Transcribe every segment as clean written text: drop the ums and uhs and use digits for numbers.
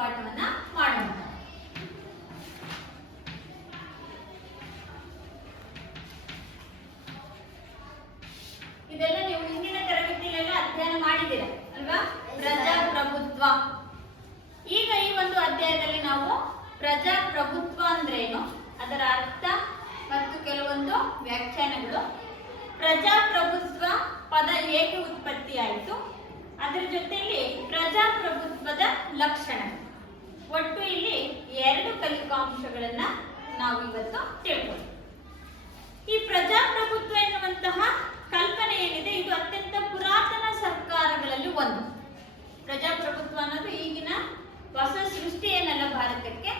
ಗೃಹಪಾಠವನ್ನ ಮಾಡೋಣ. ಇದೆಲ್ಲ ನೀವು ಹಿಂದಿನ ತರಗತಿಯಲ್ಲೆಲ್ಲ ಅಧ್ಯಯನ ಮಾಡಿದ್ದೀರ ಅಲ್ವಾ? ಪ್ರಜಾಪ್ರಭುತ್ವ. ಈಗ ಈ ಒಂದು ಅಧ್ಯಾಯದಲ್ಲಿ ನಾವು ಪ್ರಜಾಪ್ರಭುತ್ವ ಅಂದ್ರೇನು, ಅದರ ಅರ್ಥ ಮತ್ತು ಕೆಲವೊಂದು ವ್ಯಾಖ್ಯಾನಗಳು, ಪ್ರಜಾಪ್ರಭುತ್ವ ಪದ ಹೇಗೆ ಉತ್ಪತ್ತಿ ಆಯಿತು, ಅದರ ಜೊತೆಯಲ್ಲಿ ಪ್ರಜಾಪ್ರಭುತ್ವದ ಲಕ್ಷಣ, ಒಟ್ಟು ಇಲ್ಲಿ 2 ಕಲಿಕಾಂಶಗಳನ್ನ ನಾವು ಇವತ್ತು ತಿಳ್ಕೊಳ್ಳೋಣ. ಈ ಪ್ರಜಾಪ್ರಭುತ್ವ ಎನ್ನುವಂತಹ ಕಲ್ಪನೆ ಏನಿದೆ, ಇದು ಅತ್ಯಂತ ಪುರಾತನ ಸರ್ಕಾರಗಳಲ್ಲಿ ಒಂದು. ಪ್ರಜಾಪ್ರಭುತ್ವ ಅನ್ನೋದು ಈಗಿನ ಹೊಸ ಸೃಷ್ಟಿ ಏನಲ್ಲ ಭಾರತಕ್ಕೆ,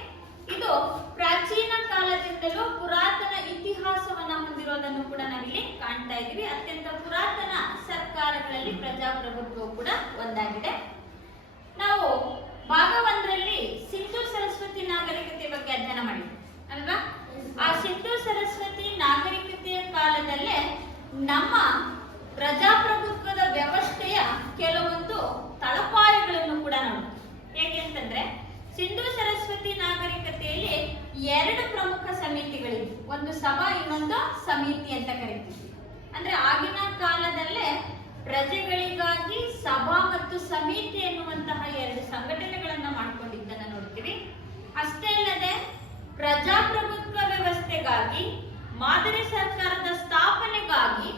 ಇದು ಪ್ರಾಚೀನ ಕಾಲದಿಂದಲೂ ಪುರಾತನ ಇತಿಹಾಸವನ್ನ ಹೊಂದಿರೋದನ್ನು ಕೂಡ ನಾವಿಲ್ಲಿ ಕಾಣ್ತಾ ಇದ್ದೀವಿ. ಅತ್ಯಂತ ಪುರಾತನ ಸರ್ಕಾರಗಳಲ್ಲಿ ಪ್ರಜಾಪ್ರಭುತ್ವ ಕೂಡ ಒಂದಾಗಿದೆ. ನಾವು ಭಾಗ 1ರಲ್ಲಿ ಸಿಂಧು ಸರಸ್ವತಿ ನಾಗರಿಕತೆ ಬಗ್ಗೆ ಅಧ್ಯಯನ ಮಾಡಿದ್ವಿ ಅಲ್ವಾ? ಆ ಸಿಂಧು ಸರಸ್ವತಿ ನಾಗರಿಕತೆಯ ಕಾಲದಲ್ಲೇ ನಮ್ಮ ಪ್ರಜಾಪ್ರಭುತ್ವದ ವ್ಯವಸ್ಥೆಯ ಕೆಲವೊಂದು ತಳಪಾಯಗಳನ್ನು ಕೂಡ ನೋಡ್ತೀವಿ. ಹೇಗೆ ಅಂತಂದ್ರೆ, ಸಿಂಧು ಸರಸ್ವತಿ ನಾಗರಿಕತೆಯಲ್ಲಿ 2 ಪ್ರಮುಖ ಸಮಿತಿಗಳಿವೆ. ಒಂದು ಸಭಾ, ಇನ್ನೊಂದು ಸಮಿತಿ ಅಂತ ಕರಿತೀವಿ. ಅಂದ್ರೆ ಆಗಿನ ಕಾಲದಲ್ಲೇ ಪ್ರಜೆಗಳಿಗಾಗಿ ಸಭಾ ಮತ್ತು ಸಮಿತಿ ಎನ್ನುವಂತಹ 2 ಸಂಘಟನೆಗಳನ್ನ ಮಾಡ್ಕೊಂಡಿದ್ದನ್ನ ನೋಡ್ತೀವಿ. ಅಷ್ಟೇ ಅಲ್ಲದೆ ಪ್ರಜಾಪ್ರಭುತ್ವ ವ್ಯವಸ್ಥೆಗಾಗಿ, ಮಾದರಿ ಸರ್ಕಾರದ ಸ್ಥಾಪನೆಗಾಗಿ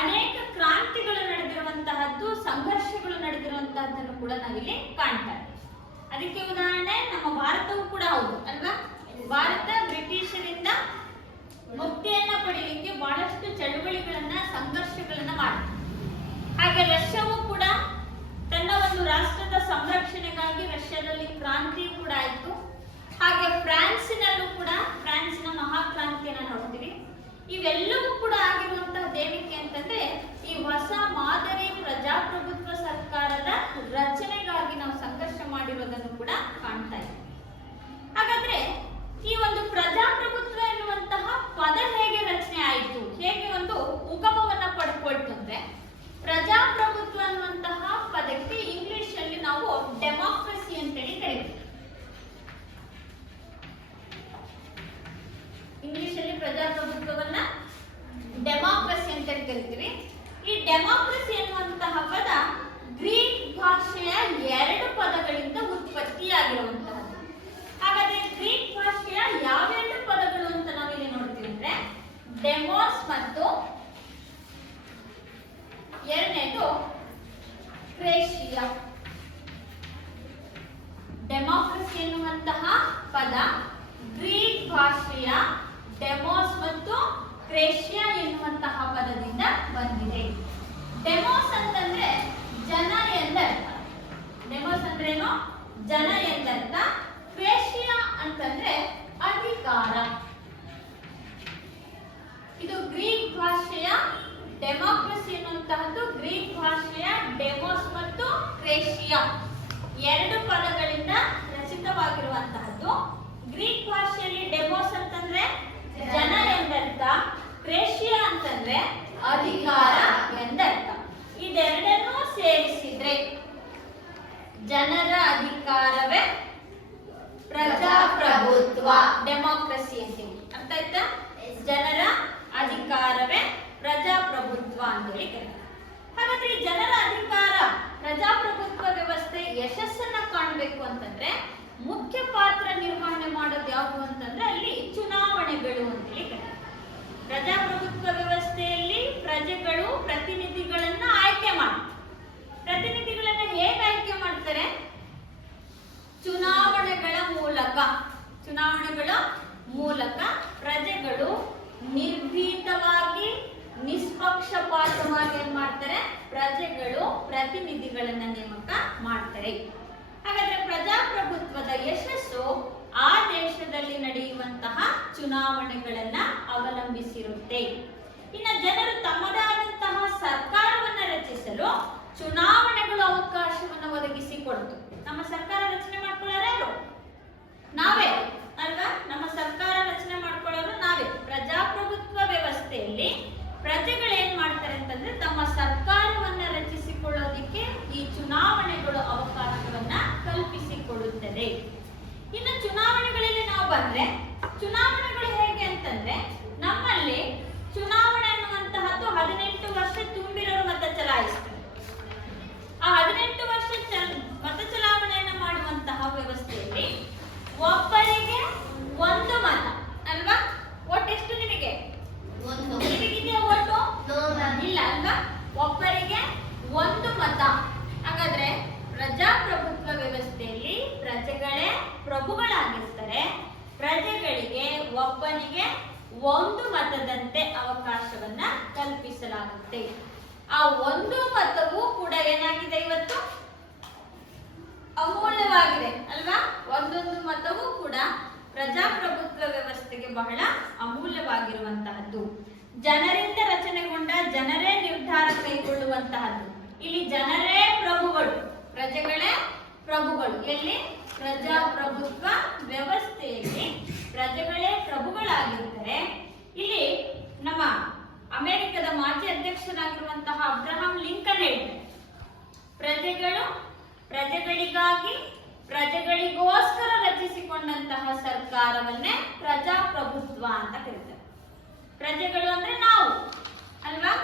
ಅನೇಕ ಕ್ರಾಂತಿಗಳು ನಡೆದಿರುವಂತಹದ್ದು, ಸಂಘರ್ಷಗಳು ನಡೆದಿರುವಂತಹದ್ದನ್ನು ಕೂಡ ನಾವಿಲ್ಲಿ ಕಾಣ್ತಾ ಇದ್ದೀವಿ. ಅದಕ್ಕೆ ಉದಾಹರಣೆ ನಮ್ಮ ಭಾರತವೂ ಕೂಡ ಹೌದು ಅಲ್ವಾ? ಭಾರತ ಬ್ರಿಟಿಷರಿಂದ ಮುಕ್ತಿಯನ್ನ ಪಡೆಯಲಿಕ್ಕೆ ಬಹಳಷ್ಟು ಚಳುವಳಿಗಳನ್ನ, ಸಂಘರ್ಷಗಳನ್ನ ಮಾಡಿದೆ. ಹಾಗೆ ರಷ್ಯಾವೂ ಕೂಡ ತನ್ನ ಒಂದು ರಾಷ್ಟ್ರದ ಸಂರಕ್ಷಣೆಗಾಗಿ ರಷ್ಯಾದಲ್ಲಿ ಕ್ರಾಂತಿ ಕೂಡ ಆಯಿತು. ಹಾಗೆ ಫ್ರಾನ್ಸಿನಲ್ಲೂ ಕೂಡ ಫ್ರಾನ್ಸಿನ ಮಹಾಕ್ರಾಂತಿಯನ್ನ ನೋಡ್ತೀವಿ. ಇವೆಲ್ಲವೂ ಕೂಡ ಆಗಿರುವಂತಹ ದೇವಿಕೆ ಅಂತಂದ್ರೆ ಈ ಹೊಸ ಮಾದರಿ ಪ್ರಜಾಪ್ರಭುತ್ವ ಸರ್ಕಾರದ ರಚನೆಗಾಗಿ ನಾವು ಸಂಘರ್ಷ ಮಾಡಿರೋದನ್ನು ಕೂಡ ಕಾಣ್ತಾ ಇದ್ದೀವಿ. ಹಾಗಾದ್ರೆ ಈ ಒಂದು ಪ್ರಜಾಪ್ರಭುತ್ವ ಎನ್ನುವಂತಹ ಪದ ಹೇಗೆ ರಚನೆ ಆಯಿತು, ಹೇಗೆ ಒಂದು ಉಗಮವನ್ನ ಪಡ್ಕೊಳ್ತು ಅಂದ್ರೆ, ಪ್ರಜಾಪ್ರಭುತ್ವ ಅನ್ನುವಂತಹ ಪದಕ್ಕೆ ಇಂಗ್ಲಿಷ್ ಅಲ್ಲಿ ನಾವು ಡೆಮಾಕ್ರಸಿ ಅಂತೇಳಿ ಕರೀತೀವಿ. ಇಂಗ್ಲಿಷ್ ಅಲ್ಲಿ ಪ್ರಜಾಪ್ರಭುತ್ವವನ್ನ ಡೆಮಾಕ್ರಸಿ ಅಂತ ಕರಿತೀವಿ. ಈ ಡೆಮಾಕ್ರಸಿ ಎನ್ನುವಂತಹ ಪದ ಗ್ರೀಕ್ ಭಾಷೆಯ 2 ಪದಗಳಿಂದ ಉತ್ಪತ್ತಿಯಾಗಿರುವಂತಹದ್ದು. ಹಾಗಾದ್ರೆ ಗ್ರೀಕ್ ಭಾಷೆಯ ಯಾವೆರಡು ಪದಗಳು ಅಂತ ನಾವಿಲ್ಲಿ ನೋಡ್ತೀವಿ ಅಂದ್ರೆ, ಡೆಮೋಸ್ ಮತ್ತು ಎರಡನೇದು ಕ್ರೇಷಿಯಾ. ಡೆಮಾಕ್ರಸಿ ಎನ್ನುವಂತಹ ಪದ ಗ್ರೀಕ್ ಭಾಷೆಯ ಡೆಮೋಸ್ ಮತ್ತು ಕ್ರೇಷಿಯಾ ಎನ್ನುವಂತಹ ಪದದಿಂದ ಬಂದಿದೆ. ಡೆಮೋಸ್ ಅಂತಂದ್ರೆ ಜನ ಎಂದರ್ಥ. ಡೆಮೋಸ್ ಅಂದ್ರೇನು? ಜನ ಎಂದರ್ಥ. ಕ್ರೇಷಿಯಾ ಅಂತಂದ್ರೆ ಅಧಿಕಾರ. ಇದು ಗ್ರೀಕ್ ಭಾಷೆಯ ಡೆಮಾಕ್ರಸಿ ಎನ್ನುವಂತಹದ್ದು ಗ್ರೀಕ್ ಭಾಷೆಯ ಡೆಮೋಸ್ ಮತ್ತು ಕ್ರೇಷಿಯಾ 2 ಪದಗಳಿಂದ ರಚಿತವಾಗಿರುವಂತಹದ್ದು. ಗ್ರೀಕ್ ಭಾಷೆಯಲ್ಲಿ ಡೆಮೋಸ್ ಅಂತಂದ್ರೆ ಜನ ಎಂದರ್ಥ, ಕ್ರೇಷಿಯಾ ಅಂತಂದ್ರೆ ಅಧಿಕಾರ ಎಂದರ್ಥ. ಇದೆರಡನ್ನೂ ಸೇರಿಸಿದ್ರೆ ಜನರ ಅಧಿಕಾರವೇ ಪ್ರಜಾಪ್ರಭುತ್ವ, ಡೆಮಾಕ್ರಸಿ ಅಂತೀವಿ. ಅರ್ಥ ಆಯ್ತಾ? ಜನರ ಅಧಿಕಾರವೇ ಪ್ರಜಾಪ್ರಭುತ್ವ ಅಂತೇಳಿ ಕರೀತಾರೆ. ಹಾಗಾದ್ರೆ ಈ ಜನರ ಅಧಿಕಾರ, ಪ್ರಜಾಪ್ರಭುತ್ವ ವ್ಯವಸ್ಥೆ ಯಶಸ್ಸನ್ನ ಕಾಣಬೇಕು ಅಂತಂದ್ರೆ ಮುಖ್ಯ ಪಾತ್ರ ನಿರ್ವಹಣೆ ಮಾಡೋದು ಯಾವುದು ಅಂತಂದ್ರೆ ಅಲ್ಲಿ ಚುನಾವಣೆಗಳು ಅಂತೇಳಿ ಕರೀತಾರೆ. ಪ್ರಜಾಪ್ರಭುತ್ವ ವ್ಯವಸ್ಥೆಯಲ್ಲಿ ಪ್ರಜೆಗಳು ಪ್ರತಿನಿಧಿಗಳನ್ನ ಆಯ್ಕೆ ಮಾಡ್ತಾರೆ. ಪ್ರತಿನಿಧಿಗಳನ್ನ ಹೇಗೆ ಆಯ್ಕೆ ಮಾಡ್ತಾರೆ? ಚುನಾವಣೆಗಳ ಮೂಲಕ ಪ್ರಜೆಗಳು ನಿರ್ಭೀತವಾಗಿ, ನಿಷ್ಪಕ್ಷಪಾತವಾಗಿ ಏನ್ ಮಾಡ್ತಾರೆ? ಪ್ರಜೆಗಳು ಪ್ರತಿನಿಧಿಗಳನ್ನ ನೇಮಕ ಮಾಡ್ತಾರೆ. ಹಾಗಾದ್ರೆ ಪ್ರಜಾಪ್ರಭುತ್ವದ ಯಶಸ್ಸು ಆ ದೇಶದಲ್ಲಿ ನಡೆಯುವಂತಹ ಚುನಾವಣೆಗಳನ್ನ ಅವಲಂಬಿಸಿರುತ್ತೆ. ಇನ್ನು ಜನರು ತಮ್ಮದೇ ಆದಂತಹ ಸರ್ಕಾರವನ್ನ ರಚಿಸಲು ಚುನಾವಣೆಗಳು ಅವಕಾಶವನ್ನು ಒದಗಿಸಿಕೊಡ್ತು. ನಮ್ಮ ಸರ್ಕಾರ ರಚನೆ ಮಾಡ್ಕೊಳ್ಳೋರು ಯಾರು? ನಾವೇ ಅಲ್ವಾ? ನಮ್ಮ ಸರ್ಕಾರ ರಚನೆ ಮಾಡ್ಕೊಳ್ಳೋರು ನಾವೇ. ಪ್ರಜಾಪ್ರಭುತ್ವ ವ್ಯವಸ್ಥೆಯಲ್ಲಿ ಪ್ರಜೆಗಳು ಏನ್ ಮಾಡ್ತಾರೆ ಅಂತಂದ್ರೆ ತಮ್ಮ ಸರ್ಕಾರವನ್ನ ರಚಿಸಿಕೊಳ್ಳೋದಿಕ್ಕೆ ಈ ಚುನಾವಣೆಗಳು ಅವಕಾಶವನ್ನ ಕಲ್ಪಿಸಿಕೊಡುತ್ತದೆ. ಪ್ರಜೆಗಳೇ ಪ್ರಭುಗಳಾಗಿರ್ತಾರೆ. ಪ್ರಜೆಗಳಿಗೆ ಒಬ್ಬನಿಗೆ ಒಂದು ಮತದಂತೆ ಅವಕಾಶವನ್ನ ಕಲ್ಪಿಸಲಾಗುತ್ತೆ. ಆ ಒಂದು ಮತವೂ ಕೂಡ ಏನಾಗಿದೆ, ಇವತ್ತು ಅಮೂಲ್ಯವಾಗಿದೆ ಅಲ್ವಾ? ಒಂದೊಂದು ಮತವೂ ಕೂಡ ಪ್ರಜಾಪ್ರಭುತ್ವ ವ್ಯವಸ್ಥೆಗೆ ಬಹಳ ಅಮೂಲ್ಯವಾಗಿರುವಂತಹದ್ದು. ಜನರಿಂದ ರಚನೆಗೊಂಡ ಜನರೇ ನಿರ್ಧಾರ ಕೈಗೊಳ್ಳುವಂತಹದ್ದು. ಇಲ್ಲಿ ಜನರೇ ಪ್ರಭುಗಳು, ಪ್ರಜೆಗಳೇ ಪ್ರಭುಗಳು. ಎಲ್ಲಿ? ಪ್ರಜಾಪ್ರಭುತ್ವ ವ್ಯವಸ್ಥೆಯಲ್ಲಿ ಪ್ರಜೆಗಳೇ ಪ್ರಭುಗಳಾಗಿರ್ತಾರೆ. ಇಲ್ಲಿ ನಮ್ಮ ಅಮೆರಿಕದ ಮಾಜಿ ಅಧ್ಯಕ್ಷರಾಗಿರುವಂತಹ ಅಬ್ರಹಾಂ ಲಿಂಕನ್ ಹೇಳ್ತಾರೆ, ಪ್ರಜೆಗಳು ಪ್ರಜೆಗಳಿಗಾಗಿ ಪ್ರಜೆಗಳಿಗೋಸ್ಕರ ರಚಿಸಿಕೊಂಡಂತಹ ಸರ್ಕಾರವನ್ನೇ ಪ್ರಜಾಪ್ರಭುತ್ವ ಅಂತ ಕರೀತಾರೆ. ಪ್ರಜೆಗಳು ಅಂದ್ರೆ ನಾವು ಅಲ್ವಾ?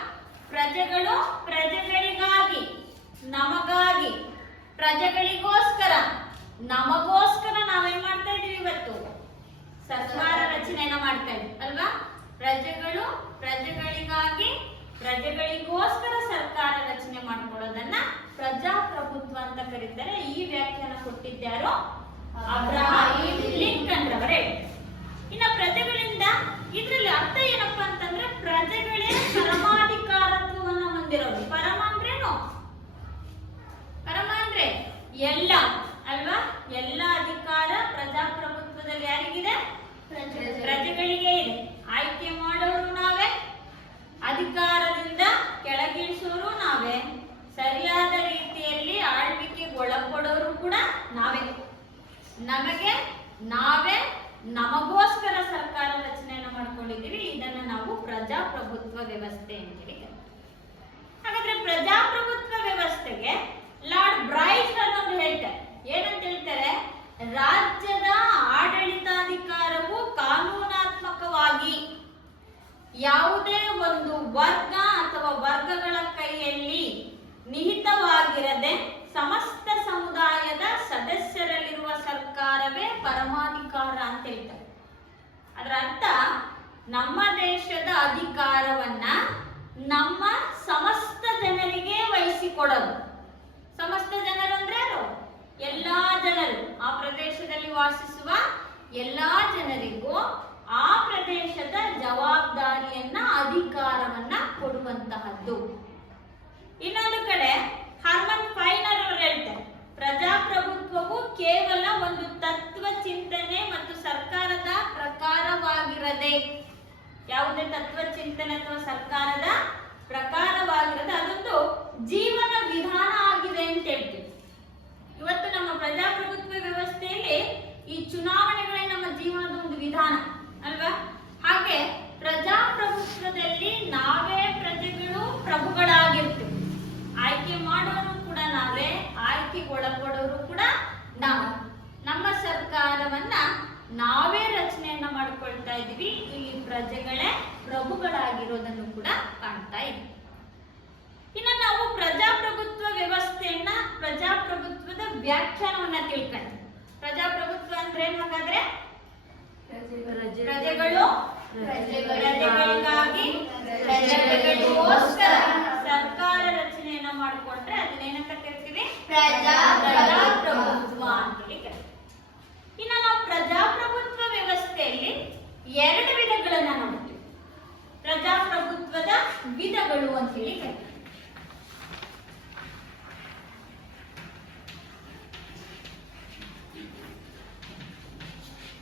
ಪ್ರಜೆಗಳು ಪ್ರಜೆಗಳಿಗಾಗಿ, ನಮಗಾಗಿ, ಪ್ರಜೆಗಳಿಗೋಸ್ಕರ, ನಮಗೋಸ್ಕರ ನಾವೇನ್ ಮಾಡ್ತಾ ಇದೀವಿ ಇವತ್ತು? ಸರ್ಕಾರ ರಚನೆಯನ್ನ ಮಾಡ್ತಾ ಇದ್ವಿ ಅಲ್ವಾ? ಪ್ರಜೆಗಳು ಪ್ರಜೆಗಳಿಗಾಗಿ ಪ್ರಜೆಗಳಿಗೋಸ್ಕರ ಸರ್ಕಾರ ರಚನೆ ಮಾಡ್ಕೊಳ್ಳೋದನ್ನ ಪ್ರಜಾಪ್ರಭುತ್ವ ಅಂತ ಕರೀತಾರೆ. ಈ ವ್ಯಾಖ್ಯಾನ ಕೊಟ್ಟಿದ್ದಾರೋ ಅಬ್ರಹಾಂ ಲಿಂಕನ್ ರವರೇ. ಇನ್ನ ಪ್ರಜೆಗಳಿಂದ ಇದ್ರಲ್ಲಿ ಅರ್ಥ ಏನಪ್ಪಾ ಅಂತಂದ್ರೆ ಪ್ರಜೆಗಳೇ ಪರಮಾಧಿಕಾರತ್ವವನ್ನ ಹೊಂದಿರೋದು. ಪರಮ ಅಂದ್ರೇನು? ಪರಮ ಅಂದ್ರೆ ಎಲ್ಲ ಅಲ್ವಾ? ಎಲ್ಲ ಅಧಿಕಾರ ಪ್ರಜಾಪ್ರಭುತ್ವದಲ್ಲಿ ಯಾರಿಗಿದೆ? ಪ್ರಜೆಗಳಿಗೆ ಇದೆ. ಆಯ್ಕೆ ಮಾಡೋರು ನಾವೇ, ಅಧಿಕಾರದಿಂದ ಕೆಳಗಿಳಿಸೋರು ನಾವೇ, ಸರಿಯಾದ ರೀತಿಯಲ್ಲಿ ಆಳ್ವಿಕೆಗೆ ಒಳಪಡೋರು ಕೂಡ ನಾವೇ. ನಮಗೆ ನಾವೇ ನಮಗೋಸ್ಕರ ಸರ್ಕಾರ ರಚನೆಯನ್ನು ಮಾಡ್ಕೊಂಡಿದ್ದೀವಿ. ಇದನ್ನ ನಾವು ಪ್ರಜಾಪ್ರಭುತ್ವ ವ್ಯವಸ್ಥೆ ಅಂತೇಳಿ. ಹಾಗಾದ್ರೆ ಪ್ರಜಾಪ್ರಭುತ್ವ ವ್ಯವಸ್ಥೆಗೆ ಲಾರ್ಡ್ ಬ್ರೈಸ್ ಅನ್ನೋದು ಹೇಳ್ತಾರೆ. ಏನಂತ ಹೇಳ್ತಾರೆ? ರಾಜ್ಯದ ಆಡಳಿತಾಧಿಕಾರವು ಕಾನೂನಾತ್ಮಕವಾಗಿ ಯಾವುದೇ ಒಂದು ವರ್ಗ ಅಥವಾ ವರ್ಗಗಳ ಕೈಯಲ್ಲಿ ನಿಹಿತವಾಗಿರದೆ ಸಮಸ್ತ ಸಮುದಾಯದ ಸದಸ್ಯರಲ್ಲಿರುವ ಸರ್ಕಾರವೇ ಪರಮಾಧಿಕಾರ ಅಂತ ಹೇಳ್ತಾರೆ. ಅದರ ಅರ್ಥ ನಮ್ಮ ದೇಶದ ಅಧಿಕಾರವನ್ನ ನಮ್ಮ ಸಮಸ್ತ ಜನರಿಗೆ ವಹಿಸಿಕೊಡೋದು. ಸಮಸ್ತ ಜನರು ಅಂದ್ರೆ ಯಾರು? ಎಲ್ಲಾ ಜನರು, ಆ ಪ್ರದೇಶದಲ್ಲಿ ವಾಸಿಸುವ ಎಲ್ಲಾ ಜನರಿಗೂ ಆ ಪ್ರದೇಶದ ಜವಾಬ್ದಾರಿಯನ್ನ, ಅಧಿಕಾರವನ್ನ ಕೊಡುವಂತಹದ್ದು. ಇನ್ನೊಂದು ಕಡೆ ಹರ್ಮನ್ ಫೈನರ್ ಅವರು ಹೇಳ್ತಾರೆ, ಪ್ರಜಾಪ್ರಭುತ್ವವು ಕೇವಲ ಒಂದು ತತ್ವ ಚಿಂತನೆ ಮತ್ತು ಸರ್ಕಾರದ ಪ್ರಕಾರವಾಗಿರದೆ, ಯಾವುದೇ ತತ್ವ ಚಿಂತನೆ ಅಥವಾ ಸರ್ಕಾರದ ಪ್ರಕಾರವಾಗಿರದೆ ಅದೊಂದು ಜೀವನ ವಿಧಾನ ಆಗಿದೆ ಅಂತ ಹೇಳ್ತೀವಿ. ಇವತ್ತು ನಮ್ಮ ಪ್ರಜಾಪ್ರಭುತ್ವ ವ್ಯವಸ್ಥೆಯಲ್ಲಿ ಈ ಚುನಾವಣೆಗಳೇ ನಮ್ಮ ಜೀವನದ ಒಂದು ವಿಧಾನ ಅಲ್ವಾ? ಹಾಗೆ ಪ್ರಜಾಪ್ರಭುತ್ವದಲ್ಲಿ ನಾವೇ ಪ್ರಜೆಗಳು ಪ್ರಭುಗಳಾಗಿರ್ತೀವಿ. ಆಯ್ಕೆ ಮಾಡೋರು ಕೂಡ ನಾವೇ, ಆಯ್ಕೆಗೆ ಒಳಪಡೋರು ಕೂಡ ನಾವು. ನಮ್ಮ ಸರ್ಕಾರವನ್ನ ನಾವೇ ರಚನೆಯನ್ನ ಮಾಡ್ಕೊಳ್ತಾ ಇದೀವಿ. ಇಲ್ಲಿ ಪ್ರಜೆಗಳೇ ಪ್ರಭುಗಳಾಗಿರೋದನ್ನು ಕೂಡ ಕಾಣ್ತಾ ಇದ್ವಿ. ಇನ್ನು ನಾವು ಪ್ರಜಾಪ್ರಭುತ್ವ ವ್ಯವಸ್ಥೆಯನ್ನ, ಪ್ರಜಾಪ್ರಭುತ್ವದ ವ್ಯಾಖ್ಯಾನವನ್ನ ತಿಳ್ಕೊಂಡ್ವಿ. ಪ್ರಜಾಪ್ರಭುತ್ವ ಅಂದ್ರೆ ಏನ್ ಹಾಗಾದ್ರೆ? ಪ್ರಜೆಗಳು ಪ್ರಜೆಗಳಿಗಾಗಿ ಪ್ರಜೆಗಳಿಗೋಸ್ಕರ ಸರ್ಕಾರ ರಚನೆಯನ್ನ ಮಾಡಿಕೊಂಡ್ರೆ ಅದನ್ನೇನಂತ ಕರಿತೀವಿ? ಪ್ರಜಾಪ್ರಭುತ್ವ ಅಂತೇಳಿ ಕರಿತೀವಿ. ಇನ್ನು ನಾವು ಪ್ರಜಾಪ್ರಭುತ್ವ ವ್ಯವಸ್ಥೆಯಲ್ಲಿ ಎರಡು ವಿಧಗಳನ್ನ ನೋಡ್ತೀವಿ. ಪ್ರಜಾಪ್ರಭುತ್ವದ ವಿಧಗಳು ಅಂತೇಳಿ ಕರಿತೀವಿ.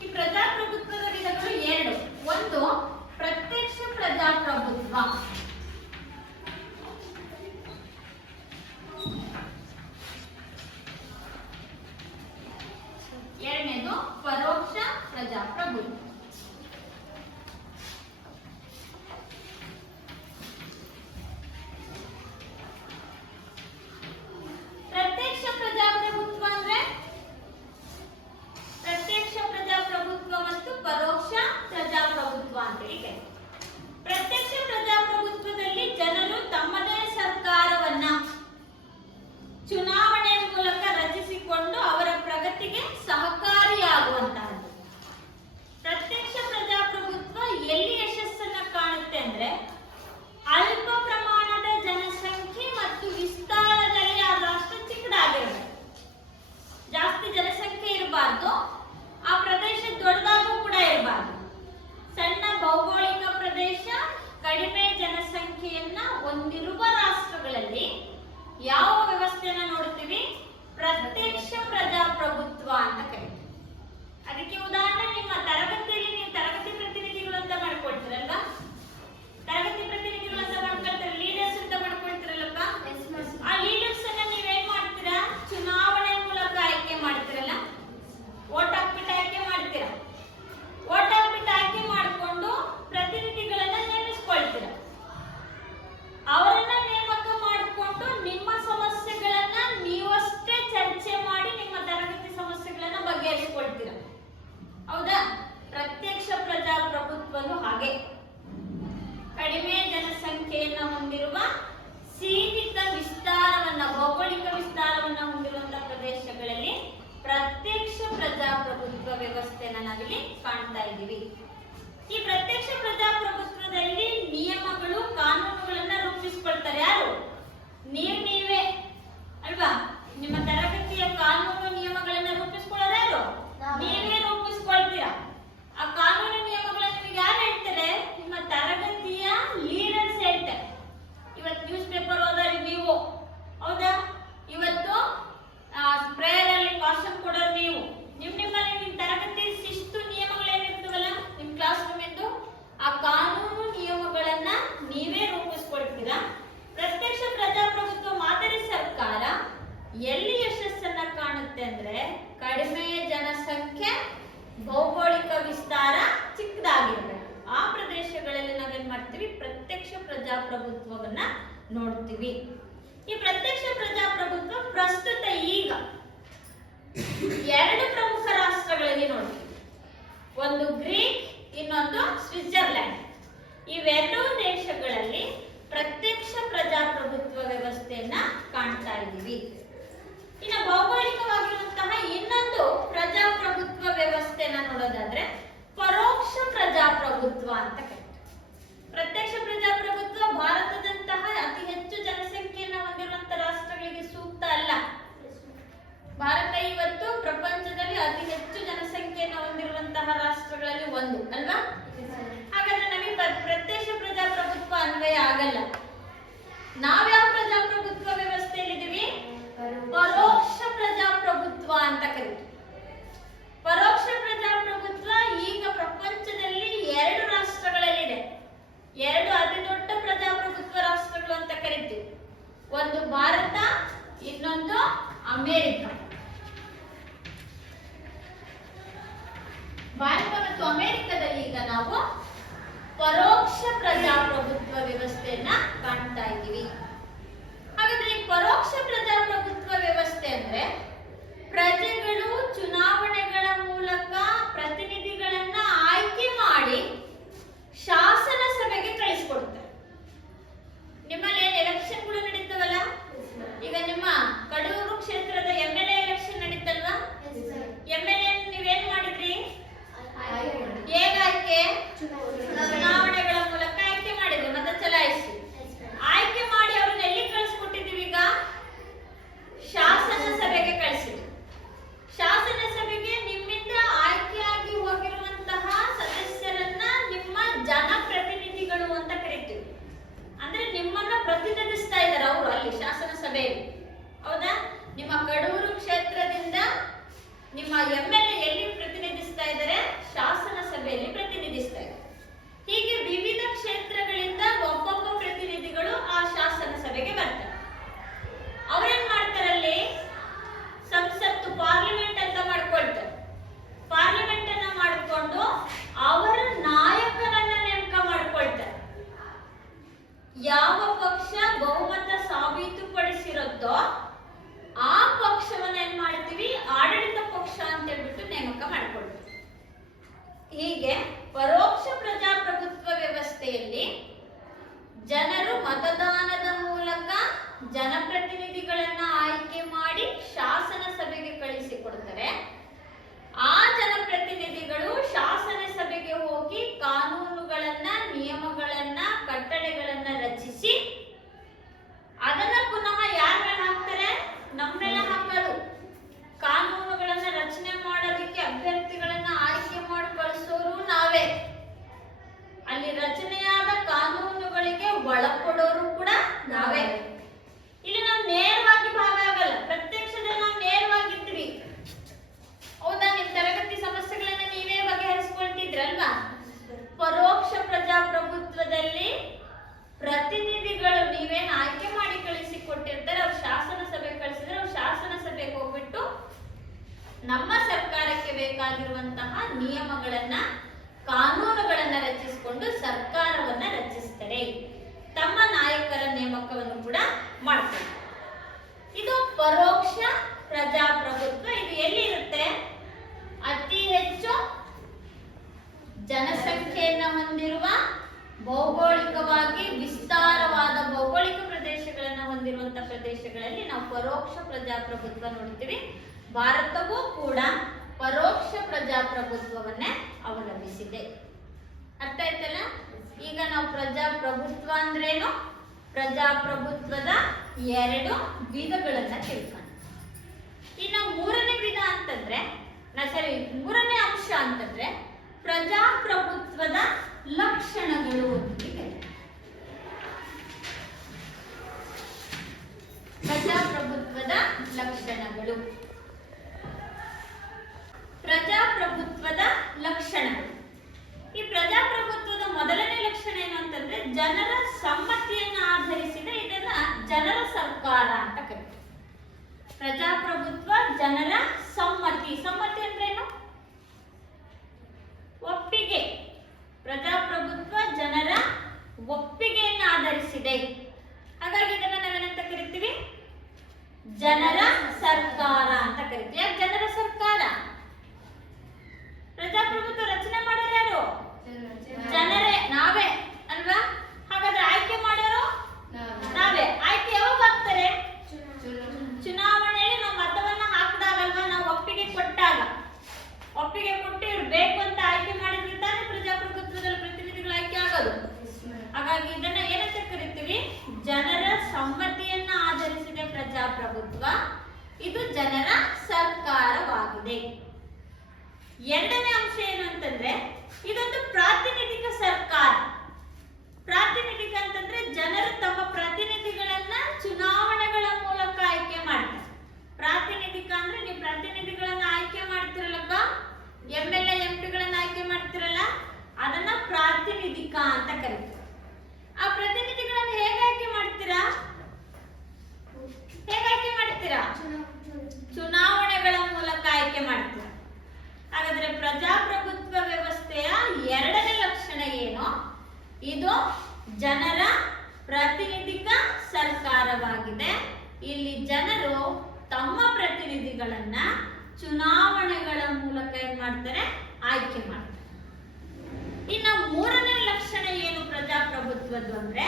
ಈ ಪ್ರಜಾಪ್ರಭುತ್ವದ ವಿಧಗಳು ಎರಡು. ಒಂದು ಪ್ರತ್ಯಕ್ಷ ಪ್ರಜಾಪ್ರಭುತ್ವ. ವ್ಯವಸ್ಥೆಯನ್ನ ನಾವಿಲ್ಲಿ ಕಾಣ್ತಾ ಇದ್ದೀವಿ. ಈ ಪ್ರತ್ಯಕ್ಷ ಪ್ರಜಾಪ್ರಭುತ್ವದಲ್ಲಿ ನಿಯಮಗಳು ಕಾನೂನುಗಳನ್ನ ರೂಪಿಸ್ಕೊಳ್ತಾರೆ ಯಾರು? ನೀವೇ ಅಲ್ವಾ? ನಿಮ್ಮ ತರಗತಿಯ ಕಾನೂನು ನಿಯಮಗಳನ್ನ ರೂಪಿಸ್ಕೊಳ್ಳೋರು ಯಾರು? ನೀವೇ ರೂಪಿಸ್ಕೊಳ್ತೀರಾ. ಆ ಕಾನೂನು ನಿಯಮಗಳನ್ನ ನಿಮಗೆ ಯಾರು ಹೇಳ್ತಾರೆ? ನಿಮ್ಮ ತರಗತಿಯ ಲೀಡರ್ಸ್ ಹೇಳ್ತಾರೆ. ಇವತ್ತು ನ್ಯೂಸ್ ಪೇಪರ್ ಓದೋರು ನೀವು, ಹೌದಾ? ಇವತ್ತು ಪ್ರೇಯರ್ ಅಲ್ಲಿ ಕಾಶನ್ ಕೊಡೋರು ನೀವು. ನಿಮ್ಮಲ್ಲಿ ನಿಮ್ಮ ತರಗತಿ ಶಿಸ್ತು ನಿಯಮಗಳೇನಿರ್ತವಲ್ಲ ನಿಮ್ಮ ಕ್ಲಾಸ್ ರೂಮ್ ಎಂದು, ಆ ಕಾನೂನು ನಿಯಮಗಳನ್ನ ನೀವೇ ರೂಪಿಸ್ಕೊಳ್ತೀರಾ. ಪ್ರತ್ಯಕ್ಷ ಪ್ರಜಾಪ್ರಭುತ್ವ ಮಾದರಿ ಸರ್ಕಾರ ಎಲ್ಲಿ ಯಶಸ್ಸನ್ನ ಕಾಣುತ್ತೆ ಅಂದ್ರೆ ಕಡಿಮೆ ಜನಸಂಖ್ಯೆ, ಭೌಗೋಳಿಕ ವಿಸ್ತಾರ ಚಿಕ್ಕದಾಗಿರ್ಬೇಕು. ಆ ಪ್ರದೇಶಗಳಲ್ಲಿ ನಾವೇನ್ ಮಾಡ್ತೀವಿ? ಪ್ರತ್ಯಕ್ಷ ಪ್ರಜಾಪ್ರಭುತ್ವವನ್ನ ನೋಡ್ತೀವಿ. ಈ ಪ್ರತ್ಯಕ್ಷ ಪ್ರಜಾಪ್ರಭುತ್ವ ಪ್ರಸ್ತುತ ಈಗ 2 ಪ್ರಮುಖ ರಾಷ್ಟ್ರಗಳಲ್ಲಿ ನೋಡ್ತೀವಿ. ಒಂದು ಗ್ರೀಕ್, ಇನ್ನೊಂದು ಸ್ವಿಟ್ಜರ್ಲ್ಯಾಂಡ್. ಇವೆರಡೂ ದೇಶಗಳಲ್ಲಿ ಪ್ರತ್ಯಕ್ಷ ಪ್ರಜಾಪ್ರಭುತ್ವ ವ್ಯವಸ್ಥೆಯನ್ನ ಕಾಣ್ತಾ ಇದ್ದೀವಿ. ಇನ್ನು ಭೌಗೋಳಿಕವಾಗಿರುವಂತಹ ಇನ್ನೊಂದು ಪ್ರಜಾಪ್ರಭುತ್ವ ವ್ಯವಸ್ಥೆಯನ್ನ ನೋಡೋದಾದ್ರೆ ಪರೋಕ್ಷ ಪ್ರಜಾಪ್ರಭುತ್ವ ಅಂತ ಕರೀತಾರೆ. ಪ್ರತ್ಯಕ್ಷ ಪ್ರಜಾಪ್ರಭುತ್ವ ಭಾರತದಂತಹ ಅತಿ ಹೆಚ್ಚು ಜನಸಂಖ್ಯೆಯನ್ನು ಹೊಂದಿರುವಂತಹ ರಾಷ್ಟ್ರಗಳಿಗೆ ಸೂಕ್ತ ಅಲ್ಲ. ಭಾರತ ಇವತ್ತು ಪ್ರಪಂಚದಲ್ಲಿ ಅತಿ ಹೆಚ್ಚು ಜನಸಂಖ್ಯೆಯನ್ನು ಹೊಂದಿರುವಂತಹ ರಾಷ್ಟ್ರಗಳಲ್ಲಿ ಒಂದು ಅಲ್ವಾ? ಹಾಗಾದ್ರೆ ನಮಗೆ ಪ್ರತ್ಯಕ್ಷ ಪ್ರಜಾಪ್ರಭುತ್ವ ಅನ್ವಯ ಆಗಲ್ಲ. ನಾವ್ಯಾವ ಪ್ರಜಾಪ್ರಭುತ್ವ ವ್ಯವಸ್ಥೆಯಲ್ಲಿದ್ದೀವಿ? ಪರೋಕ್ಷ ಪ್ರಜಾಪ್ರಭುತ್ವ ಅಂತ ಕರೀತೀವಿ. ಪರೋಕ್ಷ ಪ್ರಜಾಪ್ರಭುತ್ವ ಈಗ ಪ್ರಪಂಚದಲ್ಲಿ 2 ರಾಷ್ಟ್ರಗಳಲ್ಲಿದೆ. 2 ಅತಿ ದೊಡ್ಡ ಪ್ರಜಾಪ್ರಭುತ್ವ ರಾಷ್ಟ್ರಗಳು ಅಂತ ಕರಿತೀವಿ. ಒಂದು ಭಾರತ, ಇನ್ನೊಂದು ಅಮೆರಿಕ. ಭಾರತ ಮತ್ತು ಅಮೆರಿಕದಲ್ಲಿ ಈಗ ನಾವು ಪರೋಕ್ಷ ಪ್ರಜಾಪ್ರಭುತ್ವ ವ್ಯವಸ್ಥೆಯನ್ನ ಕಾಣ್ತಾ ಇದ್ದೀವಿ. ಹಾಗಾದ್ರೆ ಈ ಪರೋಕ್ಷ ಪ್ರಜಾಪ್ರಭುತ್ವ ವ್ಯವಸ್ಥೆ ಅಂದ್ರೆ ಪ್ರಜೆಗಳು ಚುನಾವಣೆಗಳ ಮೂಲಕ ಪ್ರತಿನಿಧಿಗಳನ್ನ ಆಯ್ಕೆ ಮಾಡಿ ಶಾಸನ ಸಭೆಗೆ ಕಳಿಸಿಕೊಡ್ತಾರೆ. ನಿಮ್ಮಲ್ಲಿ ಎಲೆಕ್ಷನ್ಗಳು ನಡೀತವಲ್ಲ, ಈಗ ನಿಮ್ಮ ಕಡೂರು ಕ್ಷೇತ್ರದ MLA ಎಲೆಕ್ಷನ್ ನಡೀತಲ್ವಾ? MLA ನೀವೇನ್ ಮಾಡಿದ್ರಿ? ಹೇಗಾಯ್ಕೆ? ಚುನಾವಣೆಗಳ ಮೂಲಕ ಆಯ್ಕೆ ಮಾಡಿದ್ರಿ, ಮತ ಚಲಾಯಿಸಿ ಆಯ್ಕೆ ಮಾಡಿ ಅವ್ರನ್ನ ಎಲ್ಲಿ ಕಳಿಸ್ಕೊಟ್ಟಿದೀವಿ? ಈಗ ಶಾಸನ ಸಭೆಗೆ ಕಳಿಸಿದ್ವಿ. ಶಾಸನ ಸಭೆಗೆ ನಿಮ್ಮಿಂದ ಆಯ್ಕೆಯಾಗಿ ಹೋಗಿರುವಂತಹ ಸದಸ್ಯರನ್ನ ನಿಮ್ಮ ಜನಪ್ರತಿನಿಧಿಗಳು ಅಂತ ಕರಿತೀವಿ. ಅಂದ್ರೆ ನಿಮ್ಮನ್ನ ಪ್ರತಿನಿಧಿಸ್ತಾ ಇದ್ದಾರೆ ಅವರು ಅಲ್ಲಿ ಶಾಸನ ಸಭೆಯಲ್ಲಿ, ಹೌದಾ? ನಿಮ್ಮ ಕಡೂರು ಕ್ಷೇತ್ರದಿಂದ ನಿಮ್ಮ MLA ಎಲ್ಲಿ ಪ್ರತಿನಿಧಿಸ್ತಾ ಇದ್ದಾರೆ? ಶಾಸನ ಸಭೆಯಲ್ಲಿ ಪ್ರತಿನಿಧಿಸ್ತಾ ಇದ್ದಾರೆ. ಹೀಗೆ ವಿವಿಧ ಕ್ಷೇತ್ರಗಳಿಂದ ಒಬ್ಬೊಬ್ಬ ಪ್ರತಿನಿಧಿಗಳು ಆ ಶಾಸನ ಸಭೆಗೆ ಬರ್ತಾರೆ. ಅವರೇನ್ ಮಾಡ್ತಾರಲ್ಲಿ? ಸಂಸತ್ತು, ಪಾರ್ಲಿಮೆಂಟ್ ಅಂತ ಮಾಡ್ಕೊಳ್ತಾರೆ. ಪಾರ್ಲಿಮೆಂಟ್ ಅನ್ನ ಮಾಡಿಕೊಂಡು ಅವರ ನಾಯಕರನ್ನ ನೇಮಕ ಮಾಡ್ಕೊಳ್ತಾರೆ. ಯಾವ ಪಕ್ಷ ಬಹುಮತ ಸಾಬೀತುಪಡಿಸಿರುತ್ತೋ ಆ ಪಕ್ಷವನ್ನ ಏನ್ ಮಾಡ್ತೀವಿ? ಆಡಳಿತ ಪಕ್ಷ ಅಂತ ಹೇಳ್ಬಿಟ್ಟು ನೇಮಕ ಮಾಡ್ಕೊಳ್ತೀವಿ. ಹೀಗೆ ಪರೋಕ್ಷ ಪ್ರಜಾಪ್ರಭುತ್ವ ವ್ಯವಸ್ಥೆಯಲ್ಲಿ ಜನರು ಮತದಾನದ ಮೂಲಕ ಜನಪ್ರತಿನಿಧಿಗಳನ್ನ ಆಯ್ಕೆ ಮಾಡಿ ಶಾಸನ ಸಭೆಗೆ ಕಳಿಸಿಕೊಡ್ತಾರೆ. ಆ ಜನಪ್ರತಿನಿಧಿಗಳು ಶಾಸನ ಸಭೆಗೆ ಹೋಗಿ ಕಾನೂನುಗಳನ್ನ, ನಿಯಮಗಳನ್ನ, ಕಟ್ಟಳೆಗಳನ್ನ ರಚಿಸಿ ಅದನ್ನ ಪುನಃ ಯಾರ ಮೇಲೆ ಹಾಕ್ತಾರೆ? ನಮ್ಮ ಮೇಲೆ ಹಾಕೋದು. ಕಾನೂನುಗಳನ್ನ ರಚನೆ ಮಾಡೋದಕ್ಕೆ ಅಭ್ಯರ್ಥಿಗಳನ್ನ ಆಯ್ಕೆ ಮಾಡಿ ಕಳಿಸೋರು ನಾವೇ. ಅಲ್ಲಿ ರಚನೆಯಾದ ಕಾನೂನುಗಳಿಗೆ ಒಳಪಡೋರು ಕೂಡ ನಾವೇ. ಇಲ್ಲಿ ನಾವು ನೇರವಾಗಿ ಭಾಗ ಆಗಲ್ಲ, ಪ್ರತ್ಯಕ್ಷದಲ್ಲಿ ನಾವು ನೇರವಾಗಿದ್ವಿ, ಹೌದಾ? ನಿಮ್ ತರಗತಿ ಸಮಸ್ಯೆಗಳನ್ನ ನೀವೇ ಬಗೆಹರಿಸ್ಕೊಳ್ತಿದ್ರಲ್ವಾ? ಪರೋಕ್ಷ ಪ್ರಜಾಪ್ರಭುತ್ವದಲ್ಲಿ ಪ್ರತಿನಿಧಿಗಳು ನೀವೇನ್ ಆಯ್ಕೆ ಮಾಡಿ ಕಳಿಸಿಕೊಟ್ಟಿರ್ತಾರೆ, ಅವ್ರು ಶಾಸನ ಸಭೆ ಕಳಿಸಿದ್ರೆ ಅವ್ರು ಶಾಸನ ಸಭೆಗೆ ಹೋಗ್ಬಿಟ್ಟು ನಮ್ಮ ಸರ್ಕಾರಕ್ಕೆ ಬೇಕಾಗಿರುವಂತಹ ನಿಯಮಗಳನ್ನ, ಕಾನೂನುಗಳನ್ನ ರಚಿಸಿಕೊಂಡು ಸರ್ಕಾರವನ್ನ ರಚಿಸ್ತಾರೆ. ತಮ್ಮ ನಾಯಕರ ನೇಮಕವನ್ನು ಕೂಡ ಮಾಡ್ತಾರೆ. ಇದು ಪರೋಕ್ಷ ಪ್ರಜಾಪ್ರಭುತ್ವ. ಇದು ಎಲ್ಲಿರುತ್ತೆ? ಅತಿ ಹೆಚ್ಚು ಜನಸಂಖ್ಯೆಯನ್ನ ಹೊಂದಿರುವ, ಭೌಗೋಳಿಕವಾಗಿ ವಿಸ್ತಾರವಾದ ಭೌಗೋಳಿಕ ಪ್ರದೇಶಗಳನ್ನ ಹೊಂದಿರುವಂತಹ ಪ್ರದೇಶಗಳಲ್ಲಿ ನಾವು ಪರೋಕ್ಷ ಪ್ರಜಾಪ್ರಭುತ್ವ ನೋಡ್ತೀವಿ. ಭಾರತವೂ ಕೂಡ ಪರೋಕ್ಷ ಪ್ರಜಾಪ್ರಭುತ್ವವನ್ನೇ ಅವಲಂಬಿಸಿದೆ. ಅರ್ಥ ಆಯ್ತಲ್ಲ? ಈಗ ನಾವು ಪ್ರಜಾಪ್ರಭುತ್ವ ಅಂದ್ರೇನು, ಪ್ರಜಾಪ್ರಭುತ್ವದ 2 ವಿಧಗಳನ್ನ ತಿಳ್ಕೊಂಡು, ಇನ್ನು ಮೂರನೇ ವಿಧ ಅಂತಂದ್ರೆ ಮೂರನೇ ಅಂಶ ಅಂತಂದ್ರೆ ಪ್ರಜಾಪ್ರಭುತ್ವದ ಲಕ್ಷಣಗಳು ಅಂತ ಕರೀತಾರೆ. ಪ್ರಜಾಪ್ರಭುತ್ವದ ಲಕ್ಷಣಗಳು. ಪ್ರಜಾಪ್ರಭುತ್ವದ ಲಕ್ಷಣಗಳು. ಈ ಪ್ರಜಾಪ್ರಭುತ್ವದ ಮೊದಲನೇ ಲಕ್ಷಣ ಏನು ಅಂತಂದ್ರೆ ಜನರ ಸಮ್ಮತಿಯನ್ನು ಆಧರಿಸಿದ ಇದನ್ನ ಜನರ ಸರ್ಕಾರ ಅಂತ ಕರೀತಾರೆ. ಪ್ರಜಾಪ್ರಭುತ್ವ ಜನರ ಸಮ್ಮತಿ. ಸಮ್ಮತಿ ಅಂದ್ರೇನು? ಒಪ್ಪಿಗೆ. ಪ್ರಜಾಪ್ರಭುತ್ವ ಜನರ ಒಪ್ಪಿಗೆಯನ್ನು ಆಧರಿಸಿದೆ. ಹಾಗಾಗಿ ಇದನ್ನ ನಾವೇನಂತ ಕರಿತೀವಿ? ಜನರ ಸರ್ಕಾರ ಅಂತ ಕರಿತೀವಿ. ಯಾಕೆ ಜನರ ಸರ್ಕಾರ? ಪ್ರಜಾಪ್ರಭುತ್ವ ರಚನೆ ಮಾಡೋರು ಯಾರು? ಜನರೇ, ನಾವೇ ಅಲ್ವಾ? ಹಾಗಾದ್ರೆ ಆಯ್ಕೆ ಮಾಡೋರು ನಾವೇ. ಆಯ್ಕೆ ಯಾವಾಗ ಆಗ್ತಾರೆ? ಚುನಾವಣೆಯಲ್ಲಿ ನಾವು ಮತವನ್ನ ಹಾಕಿದಾಗಲ್ವಾ, ನಾವು ಒಪ್ಪಿಗೆ ಕೊಟ್ಟಾಗ. ಒಪ್ಪಿಗೆ ಕೊಟ್ಟು ಇವ್ರು ಬೇಕು ಅಂತ ಆಯ್ಕೆ ಮಾಡಿದ್ರೆ ತಾನೇ ಪ್ರಜಾಪ್ರಭುತ್ವದಲ್ಲಿ ಪ್ರತಿನಿಧಿಗಳು ಆಯ್ಕೆ ಆಗೋದು. ಹಾಗಾಗಿ ಇದನ್ನ ಏನಂತ ಕರಿತೀವಿ? ಜನರ ಸಮ್ಮತಿಯನ್ನ ಆಧರಿಸಿದ ಪ್ರಜಾಪ್ರಭುತ್ವ. ಇದು ಜನರ ಸರ್ಕಾರವಾಗಿದೆ. ಎರಡನೇ ಅಂಶ ಏನು ಅಂತಂದ್ರೆ ಇದೊಂದು ಪ್ರಾತಿನಿಧಿಕ ಸರ್ಕಾರ. ಪ್ರಾತಿನಿಧಿಕ ಅಂತಂದ್ರೆ ಜನರು ತಮ್ಮ ಪ್ರತಿನಿಧಿಗಳನ್ನ ಚುನಾವಣೆಗಳ ಮೂಲಕ ಆಯ್ಕೆ ಮಾಡ್ತಾರೆ. ಪ್ರಾತಿನಿಧಿಕ ಅಂದ್ರೆ ನೀವು ಪ್ರತಿನಿಧಿಗಳನ್ನ ಆಯ್ಕೆ ಮಾಡ್ತಿರಲ್ಲಪ್ಪ, MLA MP ಆಯ್ಕೆ ಮಾಡ್ತಿರಲ್ಲ, ಅದನ್ನ ಪ್ರಾತಿನಿಧಿಕ ಅಂತ ಕರೀತಾರೆ. ಆ ಪ್ರತಿನಿಧಿಗಳನ್ನ ಹೇಗೆ ಆಯ್ಕೆ ಮಾಡ್ತೀರಾ? ಚುನಾವಣೆಗಳ ಮೂಲಕ ಆಯ್ಕೆ ಮಾಡ್ತೀರಾ. ಹಾಗಾದ್ರೆ ಪ್ರಜಾಪ್ರಭುತ್ವ ವ್ಯವಸ್ಥೆಯ ಎರಡನೇ ಲಕ್ಷಣ ಏನು? ಇದು ಜನರ ಪ್ರಾತಿನಿಧಿಕ ಸರ್ಕಾರವಾಗಿದೆ. ಇಲ್ಲಿ ಜನರು ತಮ್ಮ ಪ್ರತಿನಿಧಿಗಳನ್ನ ಚುನಾವಣೆಗಳ ಮೂಲಕ ಏನ್ ಮಾಡ್ತಾರೆ? ಆಯ್ಕೆ ಮಾಡ್ತಾರೆ. ಇನ್ನು ಮೂರನೇ ಲಕ್ಷಣ ಏನು ಪ್ರಜಾಪ್ರಭುತ್ವದ್ದು ಅಂದ್ರೆ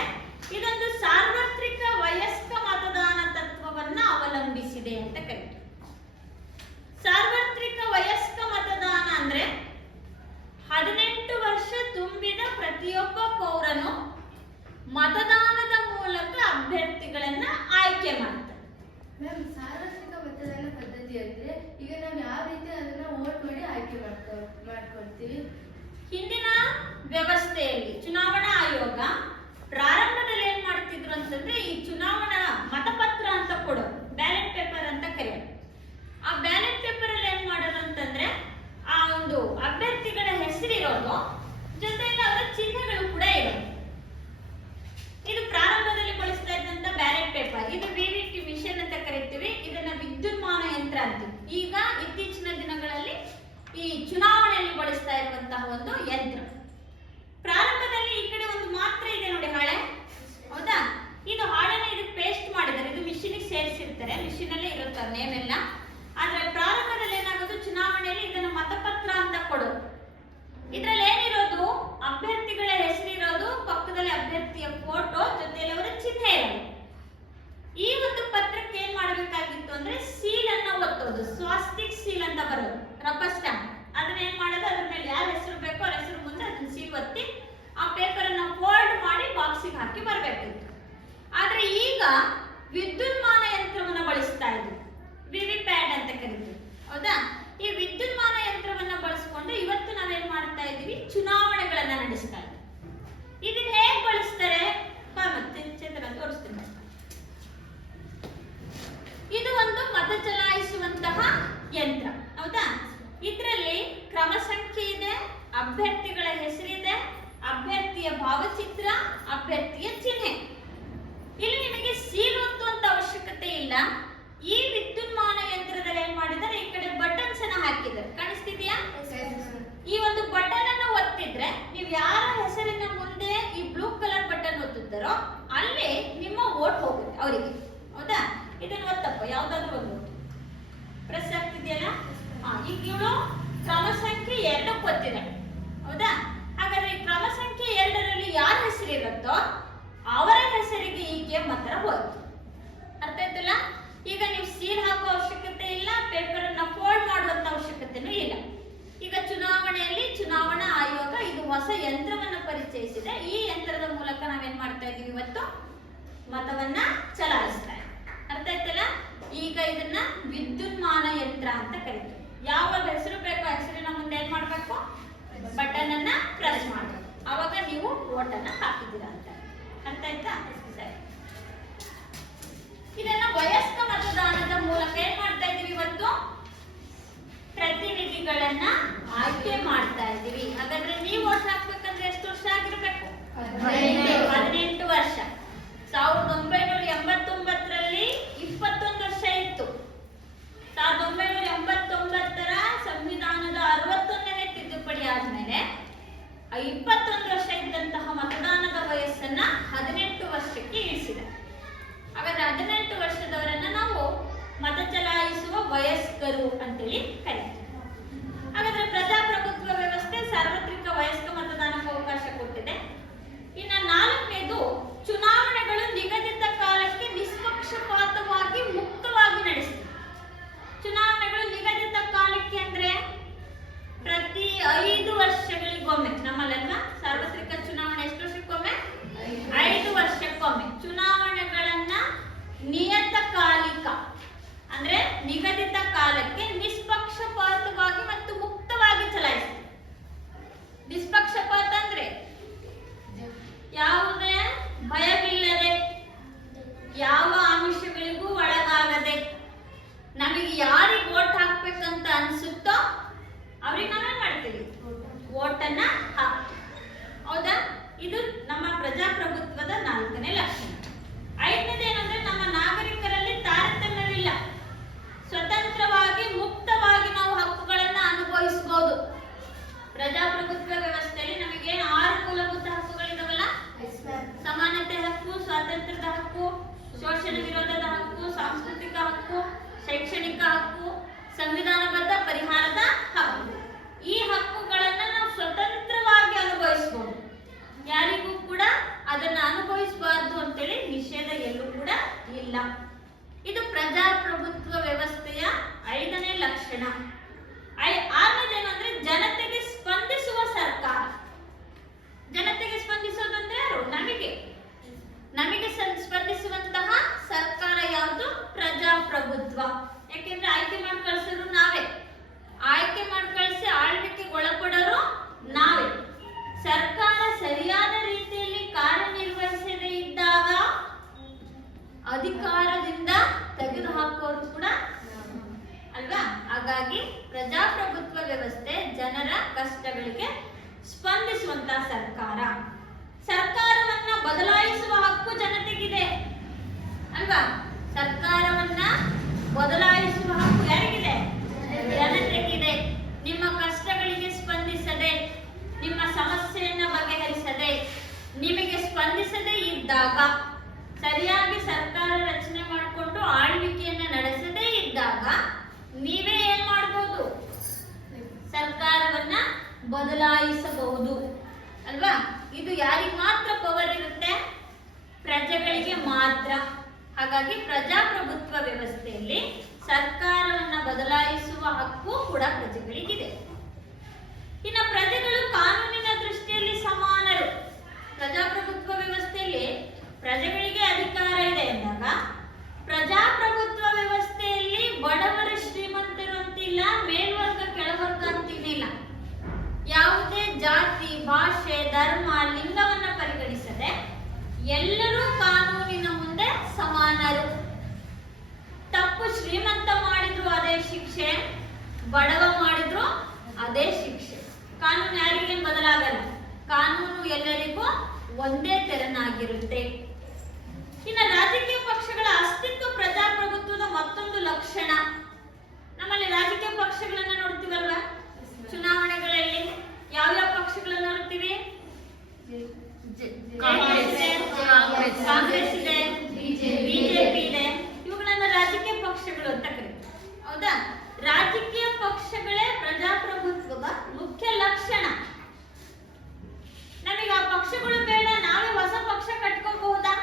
ಇದೊಂದು ಸಾರ್ವತ್ರಿಕ ವಯಸ್ಕ ಮತದಾನ ತತ್ವವನ್ನ ಅವಲಂಬಿಸಿದೆ ಅಂತ ಕರೀತಾರೆ. ಸಾರ್ವತ್ರಿಕ ವಯಸ್ಕ ಮತದಾನ ಅಂದ್ರೆ 18 ವರ್ಷ ತುಂಬಿದ ಪ್ರತಿಯೊಬ್ಬ ಪೌರನು ಮತದಾನದ ಮೂಲಕ ಅಭ್ಯರ್ಥಿಗಳನ್ನ ಆಯ್ಕೆ ಮಾಡ್ತಾರೆ. ಮ್ಯಾಮ್, ಸಾರ್ವತ್ರಿಕ ಮತದಾನ ಪದ್ಧತಿ ಅಂದ್ರೆ ಈಗ ನಾವು ಯಾವ ರೀತಿ ಅದನ್ನ ವೋಟ್ ಮಾಡಿ ಆಯ್ಕೆ ಮಾಡ್ಕೊಳ್ತೀವಿ? ಹಿಂದಿನ ವ್ಯವಸ್ಥೆಯಲ್ಲಿ ಚುನಾವಣಾ ಆಯೋಗ ಪ್ರಾರಂಭದಲ್ಲಿ ಏನ್ ಮಾಡ್ತಿದ್ರು ಅಂತಂದ್ರೆ ಈ ಚುನಾವಣಾ ಮತಪತ್ರ ಅಂತ ಕೊಡೋದು, ಬ್ಯಾಲೆಟ್ ಪೇಪರ್ ಅಂತ ಕರೆಯೋದು. ಆ ಬ್ಯಾಲೆಟ್ ಪೇಪರ್ ಅಲ್ಲಿ ಏನ್ ಮಾಡೋದು ಅಂತಂದ್ರೆ ಆ ಒಂದು ಅಭ್ಯರ್ಥಿಗಳ ಹೆಸರಿರೋದು, ಜೊತೆಯಲ್ಲಿ ಅವರ ಚಿಹ್ನೆಗಳು ಕೂಡ ಇರೋದು. ಇದು ಪ್ರಾರಂಭದಲ್ಲಿ ಬಳಸ್ತಾ ಇದ್ದಂತ ಬ್ಯಾಲೆಟ್ ಪೇಪರ್. ಇದು VVT ಮಿಷನ್ ಅಂತ ಕರಿತೀವಿ. ಇದನ್ನ ವಿದ್ಯುನ್ಮಾನ ಯಂತ್ರ ಅಂತೀವಿ. ಈಗ ಇತ್ತೀಚಿನ ದಿನಗಳಲ್ಲಿ ಈ ಚುನಾವಣೆಯಲ್ಲಿ ಬಳಸ್ತಾ ಇರುವಂತಹ ಒಂದು ಯಂತ್ರ. ಪ್ರಾರಂಭದಲ್ಲಿ ಈ ಕಡೆ ಒಂದು ಮಾತ್ರ ಇದೆ ನೋಡಿ, ಹಾಳೆ, ಹೌದಾ? ಇದು ಹಾಳೆನ ಇದಕ್ಕೆ ಪೇಸ್ಟ್ ಮಾಡಿದ್ದಾರೆ. ಇದು ಮಿಷಿನಿಗೆ ಸೇರಿಸಿರ್ತಾರೆ, ಮಿಷಿನ್ ಅಲ್ಲೇ ಇರುತ್ತೆ ನೇಮ್ ಎಲ್ಲ. ಆದ್ರೆ ಪ್ರಾರಂಭದಲ್ಲಿ ಏನಾಗೋದು, ಚುನಾವಣೆಯಲ್ಲಿ ಇದನ್ನ ಮತಪತ್ರ ಅಂತ ಕೊಡೋದು. ಇದ್ರಲ್ಲಿ ಏನಿರೋದು, ಅಭ್ಯರ್ಥಿಗಳ ಹೆಸರಿರೋದು, ಪಕ್ಕದಲ್ಲಿ ಅಭ್ಯರ್ಥಿಯ ಫೋಟೋ, ಜೊತೆಯಲ್ಲಿ ಅವರ ಚಿಹ್ನೆ ಇರೋದು. ಈ ಒಂದು ಪತ್ರಕ್ಕೆ ಏನ್ ಮಾಡಬೇಕಾಗಿತ್ತು ಅಂದ್ರೆ ಸೀಲ್ ಅನ್ನ ಒತ್ತೋದು, ಸ್ವಾಸ್ತಿಕ್ ಸೀಲ್ ಅಂತ ಬರೋದು, ರಬ್ಬರ್ ಸ್ಟಾಂಪ್. ಅದನ್ನ ಏನ್ ಮಾಡೋದು, ಅದ್ರ ಮೇಲೆ ಯಾರ ಹೆಸರು ಬೇಕೋ ಅವ್ರ ಹೆಸರು ಮುಂದೆ ಅದನ್ನ ಸೀಲ್ ಒತ್ತಿ ಆ ಪೇಪರ್ ಅನ್ನ ಫೋಲ್ಡ್ ಮಾಡಿ ಬಾಕ್ಸಿಗೆ ಹಾಕಿ ಬರ್ಬೇಕಿತ್ತು. ಆದ್ರೆ ಈಗ ವಿದ್ಯುನ್ಮಾನ ಯಂತ್ರವನ್ನ ಬಳಸ್ತಾ ಇದ್ವಿ, ವಿವಿಪ್ಯಾಟ್ ಅಂತ ಕರಿತೀವಿ, ಹೌದಾ? ಈ ವಿದ್ಯುನ್ಮಾನ ಯಂತ್ರವನ್ನ ಬಳಸ್ಕೊಂಡು ಇವತ್ತು ನಾವೇನ್ ಮಾಡ್ತಾ ಇದೀವಿ, ಚುನಾವಣೆಗಳನ್ನ ನಡೆಸ್ತಾ ಇದ್ದೀವಿ. ಇದನ್ನ ಹೇಗೆ ಬಳಸ್ತಾರೆ ಮತ್ತೆ ಚೇತನ ತೋರಿಸ್ತೀನಿ. ಇದು ಒಂದು ಮತ ಚಲಾಯಿಸುವಂತಹ ಯಂತ್ರ, ಹೌದಾ? ಇದರಲ್ಲಿ ಕ್ರಮ ಸಂಖ್ಯೆ ಇದೆ, ಅಭ್ಯರ್ಥಿಗಳ ಹೆಸರಿದೆ, ಅಭ್ಯರ್ಥಿಯ ಭಾವಚಿತ್ರ, ಅಭ್ಯರ್ಥಿಯ ಚಿಹ್ನೆ. ಇಲ್ಲಿ ನಿಮಗೆ ಸೀಲ್ ಒತ್ತುವಂತ ಅವಶ್ಯಕತೆ ಇಲ್ಲ. ಈ ವಿದ್ಯುನ್ಮಾನ ಯಂತ್ರದಲ್ಲಿ ಏನ್ ಮಾಡಿದ್ದಾರೆ, ಯಂತ್ರವನ್ನು ಪರಿಚಯಿಸಿದೆ. ಈ ಯಂತ್ರದ ಮೂಲಕ ನಾವೇನ್ ಮಾಡ್ತಾ ಇದೀವಿ ಇವತ್ತು ಮತವನ್ನ ಚಲಾಯಿಸ್ತಾ ಇದ್ದೀವಿ. ಅರ್ಥ ಆಯ್ತಲ್ಲ? ಈಗ ಇದನ್ನ ವಿದ್ಯುನ್ಮಾನ ಯಂತ್ರ ಅಂತ ಕರೀತೀವಿ. ಯಾವ ಹೆಸರು ಬೇಕೋ ಹೆಸರಿನ ಮುಂದೆ ಏನ್ ಮಾಡ್ಬೇಕು? ಬಟನ್ ಅನ್ನ ಪ್ರೆಸ್ ಮಾಡಬೇಕು. ಅವಾಗ ನೀವು ವೋಟ್ ಅನ್ನ ಹಾಕಿದ್ದೀರಾ ಅಂತ. ಅರ್ಥ ಆಯ್ತಾ? ಸರಿ. ಇದನ್ನ ವಯಸ್ಕ ಮತದಾನದ ಮೂಲಕ ಏನ್ ಮಾಡ್ತಾ ಇದೀವಿ ಇವತ್ತು? ಪ್ರತಿನಿಧಿಗಳನ್ನ ಆಯ್ಕೆ ಮಾಡ್ತಾ ಇದ್ದೀವಿ. ಹಾಗಾದ್ರೆ ನೀವು ವೋಟ್ ಹಾಕ್ಬೇಕಂದ್ರೆ ಎಷ್ಟು ವರ್ಷ ಆಗಿರ್ಬೇಕು? 18 ವರ್ಷ. 1989ರಲ್ಲಿ 21 ವರ್ಷ ಇತ್ತು. 1989ರ ಸಂವಿಧಾನದ 61ನೇ ತಿದ್ದುಪಡಿ ಆದ್ಮೇಲೆ 21 ವರ್ಷ ಇದ್ದಂತಹ ಮತದಾನದ ವಯಸ್ಸನ್ನ 18 ವರ್ಷಕ್ಕೆ ಇಳಿಸಿದೆ. ಹಾಗಾದ್ರೆ 18 ವರ್ಷದವರನ್ನ ನಾವು ಮತ ಚಲಾಯಿಸುವ ವಯಸ್ಕರು ಅಂತೇಳಿ ಕರೀತೀವಿ. ಹಾಗಾದ್ರೆ ಪ್ರಜಾಪ್ರಭುತ್ವ ವ್ಯವಸ್ಥೆ ಸಾರ್ವತ್ರಿಕ ವಯಸ್ಕ ಮತದಾನಕ್ಕೆ ಅವಕಾಶ ಕೊಟ್ಟಿದೆ. ಇನ್ನ 4ನೇದು, ಚುನಾವಣೆಗಳು ನಿಗದಿತ ಕಾಲಕ್ಕೆ ನಿಷ್ಪಕ್ಷಪಾತವಾಗಿ ಮುಕ್ತವಾಗಿ ನಡೆಸಿದೆ. ಚುನಾವಣೆಗಳು ನಿಗದಿತ ಕಾಲಕ್ಕೆ ಅಂದ್ರೆ ಪ್ರತಿ 5 ವರ್ಷಗಳಿಗೊಮ್ಮೆ. ನಮ್ಮಲ್ಲೆಲ್ಲ ಸಾರ್ವತ್ರಿಕ ಚುನಾವಣೆ ಎಷ್ಟು ವರ್ಷಕ್ಕೊಮ್ಮೆ? 5 ವರ್ಷಕ್ಕೊಮ್ಮೆ. ಚುನಾವಣೆಗಳನ್ನ ನಿಯತಕಾಲಿಕ ಅಂದ್ರೆ ನಿಗದಿತ ಕಾಲಕ್ಕೆ ನಿಷ್ಪಕ್ಷಪಾತವಾಗಿ ಮತ್ತು ಮುಕ್ತವಾಗಿ ಚಲಾಯಿಸಿದೆ. ನಿಷ್ಪಕ್ಷಪಾತ ಅಂದ್ರೆ ಯಾವುದೇ ಭಯವಿಲ್ಲದೆ, ಯಾವ ಆಮಿಷಗಳಿಗೂ ಒಳಗಾಗದೆ, ನಮಗೆ ಯಾರಿಗೆ ವೋಟ್ ಹಾಕ್ಬೇಕಂತ ಅನ್ಸುತ್ತೋ ಅವ್ರಿಗೆ ನಾವೇನ್ ಮಾಡ್ತೀವಿ? ವೋಟ್ ಅನ್ನ ಹಾಕ್ತೀವಿ. ಹೌದಾ? ಇದು ನಮ್ಮ ಪ್ರಜಾಪ್ರಭುತ್ವದ 4ನೇ ಲಕ್ಷಣ. 5ನೇದು ಏನಂದ್ರೆ ನಮ್ಮ ನಾಗರಿಕರಲ್ಲಿ ತಾರತಮ್ಯವಿಲ್ಲ. ಸ್ವತಂತ್ರವಾಗಿ ಮುಕ್ತವಾಗಿ ನಾವು ಹಕ್ಕುಗಳನ್ನ ಅನುಭವಿಸಬಹುದು. ಪ್ರಜಾಪ್ರಭುತ್ವ ವ್ಯವಸ್ಥೆಯಲ್ಲಿ ನಮಗೆ 6 ಮೂಲಭೂತ ಹಕ್ಕುಗಳಿದಾವಲ್ಲ? ಸಮಾನತೆ ಹಕ್ಕು, ಸ್ವಾತಂತ್ರ್ಯದ ಹಕ್ಕು, ಶೋಷಣ ವಿರೋಧದ ಹಕ್ಕು, ಸಾಂಸ್ಕೃತಿಕ ಹಕ್ಕು, ಶೈಕ್ಷಣಿಕ ಹಕ್ಕು, ಸಂವಿಧಾನಬದ್ಧ ಪರಿಹಾರದ ಹಕ್ಕು. ಈ ಹಕ್ಕುಗಳನ್ನ ನಾವು ಸ್ವತಂತ್ರವಾಗಿ ಅನುಭವಿಸಬಹುದು. ಯಾರಿಗೂ ಕೂಡ ಅದನ್ನ ಅನುಭವಿಸಬಾರದು ಅಂತೇಳಿ ನಿಷೇಧ ಎಲ್ಲೂ ಕೂಡ ಇಲ್ಲ. ಇದು ಪ್ರಜಾಪ್ರಭುತ್ವ ವ್ಯವಸ್ಥೆಯ 5ನೇ ಲಕ್ಷಣ. 6ನೇದೇನಂದ್ರೆ ಜನತೆಗೆ ಸ್ಪಂದಿಸುವ ಸರ್ಕಾರ. ಜನತೆಗೆ ಸ್ಪಂದಿಸೋದಂದ್ರೆ ಯಾರು? ನಮಗೆ ಸ್ಪಂದಿಸುವಂತಹ ಸರ್ಕಾರ ಯಾವುದು? ಪ್ರಜಾಪ್ರಭುತ್ವ. ಯಾಕೆಂದ್ರೆ ಆಯ್ಕೆ ಮಾಡಿ ಕಳಿಸೋರು ನಾವೇ. ಆಯ್ಕೆ ಮಾಡಿ ಕಳಿಸಿ ಆಳ್ವಿಕೆಗೆ ಒಳಪಡೋರು ನಾವೇ. ಸರ್ಕಾರ ಸರಿಯಾದ ರೀತಿಯಲ್ಲಿ ಕಾರ್ಯನಿರ್ವಹಿಸದೇ ಇದ್ದಾಗ ಅಧಿಕಾರದಿಂದ ತೆಗೆದುಹಾಕೋರು ಕೂಡ ಅಲ್ವಾ? ಹಾಗಾಗಿ ಪ್ರಜಾಪ್ರಭುತ್ವ ವ್ಯವಸ್ಥೆ ಜನರ ಕಷ್ಟಗಳಿಗೆ ಸ್ಪಂದಿಸುವಂತಹ ಸರ್ಕಾರ. ಸರ್ಕಾರವನ್ನ ಬದಲಾಯಿಸುವ ಹಕ್ಕು ಜನತೆಗಿದೆ ಅಲ್ವಾ? ಸರ್ಕಾರವನ್ನ ಬದಲಾಯಿಸುವ ಹಕ್ಕು ಯಾರಿಗಿದೆ? ಜನತೆಗಿದೆ. ನಿಮ್ಮ ಕಷ್ಟಗಳಿಗೆ ಸ್ಪಂದಿಸದೆ, ನಿಮ್ಮ ಸಮಸ್ಯೆಯನ್ನ ಬಗೆಹರಿಸದೆ, ನಿಮಗೆ ಸ್ಪಂದಿಸದೇ ಇದ್ದಾಗ, ಸರಿಯಾಗಿ ಸರ್ಕಾರ ರಚನೆ ಮಾಡಿಕೊಂಡು ಆಳ್ವಿಕೆಯನ್ನ ನಡೆಸದೇ ಇದ್ದಾಗ ನೀವೇ ಏನ್ ಮಾಡಬಹುದು? ಸರ್ಕಾರವನ್ನ ಬದಲಾಯಿಸಬಹುದು ಅಲ್ವಾ? ಇದು ಯಾರಿಗೆ ಮಾತ್ರ ಪವರ್ ಇರುತ್ತೆ? ಪ್ರಜೆಗಳಿಗೆ ಮಾತ್ರ. ಹಾಗಾಗಿ ಪ್ರಜಾಪ್ರಭುತ್ವ ವ್ಯವಸ್ಥೆಯಲ್ಲಿ ಸರ್ಕಾರವನ್ನ ಬದಲಾಯಿಸುವ ಹಕ್ಕು ಕೂಡ ಪ್ರಜೆಗಳಿಗಿದೆ. ಇನ್ನು ಪ್ರಜೆಗಳು ಕಾನೂನಿನ ದೃಷ್ಟಿಯಲ್ಲಿ ಸಮಾನರು. ಪ್ರಜಾಪ್ರಭುತ್ವ ವ್ಯವಸ್ಥೆಯಲ್ಲಿ ಪ್ರಜೆಗಳಿಗೆ ಅಧಿಕಾರ ಇದೆ ಎಂದಾಗ, ಪ್ರಜಾಪ್ರಭುತ್ವ ವ್ಯವಸ್ಥೆಯಲ್ಲಿ ಬಡವರು ಶ್ರೀಮಂತರು ಅಂತಿಲ್ಲ, ಮೇಲ್ವರ್ಗ ಕೆಳವರ್ಗ ಅಂತಿಲ್ಲ. ಯಾವುದೇ ಜಾತಿ, ಭಾಷೆ, ಧರ್ಮ, ಲಿಂಗವನ್ನ ಪರಿಗಣಿಸದೆ ಎಲ್ಲರೂ ಕಾನೂನಿನ ಮುಂದೆ ಸಮಾನರು. ತಪ್ಪು ಶ್ರೀಮಂತ ಮಾಡಿದ್ರು ಅದೇ ಶಿಕ್ಷೆ, ಬಡವ ಮಾಡಿದ್ರು ಅದೇ ಶಿಕ್ಷೆ. ಕಾನೂನು ಯಾರಿಗೇನು ಬದಲಾಗಲ್ಲ. ಕಾನೂನು ಎಲ್ಲರಿಗೂ ಒಂದೇ ತೆರನಾಗಿರುತ್ತೆ. ಇನ್ನು ರಾಜಕೀಯ ಪಕ್ಷಗಳ ಅಸ್ತಿತ್ವ ಪ್ರಜಾಪ್ರಭುತ್ವದ ಮತ್ತೊಂದು ಲಕ್ಷಣ. ನಮ್ಮಲ್ಲಿ ರಾಜಕೀಯ ಪಕ್ಷಗಳನ್ನ ನೋಡ್ತೀವಲ್ವಾ? ಚುನಾವಣೆಗಳಲ್ಲಿ ಯಾವ್ಯಾವ ಪಕ್ಷಗಳನ್ನ ನೋಡ್ತೀವಿ? ಕಾಂಗ್ರೆಸ್ ಇದೆ, ಬಿಜೆಪಿ ಇದೆ. ಇವುಗಳನ್ನ ರಾಜಕೀಯ ಪಕ್ಷಗಳು ಅಂತ ಕರೀತಾರೆ. ಹೌದಾ? ರಾಜಕೀಯ ಪಕ್ಷಗಳೇ ಪ್ರಜಾಪ್ರಭುತ್ವದ ಮುಖ್ಯ ಲಕ್ಷಣ. ನಮಗೆ ಆ ಪಕ್ಷಗಳು ಬೇಡ, ನಾವೇ ಹೊಸ ಪಕ್ಷ ಕಟ್ಕೋಬಹುದಾ?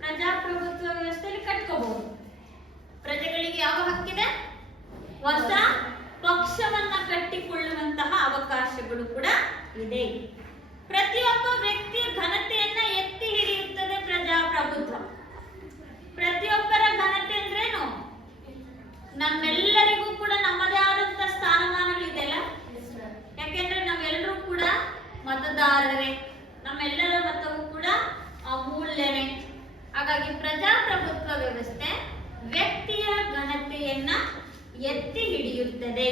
ಪ್ರಜಾಪ್ರಭುತ್ವ ವ್ಯವಸ್ಥೆಯಲ್ಲಿ ಕಟ್ಕೋಬಹುದು. ಪ್ರಜೆಗಳಿಗೆ ಯಾವ ಹಕ್ಕಿದೆ? ಹೊಸ ಇರುತ್ತದೆ.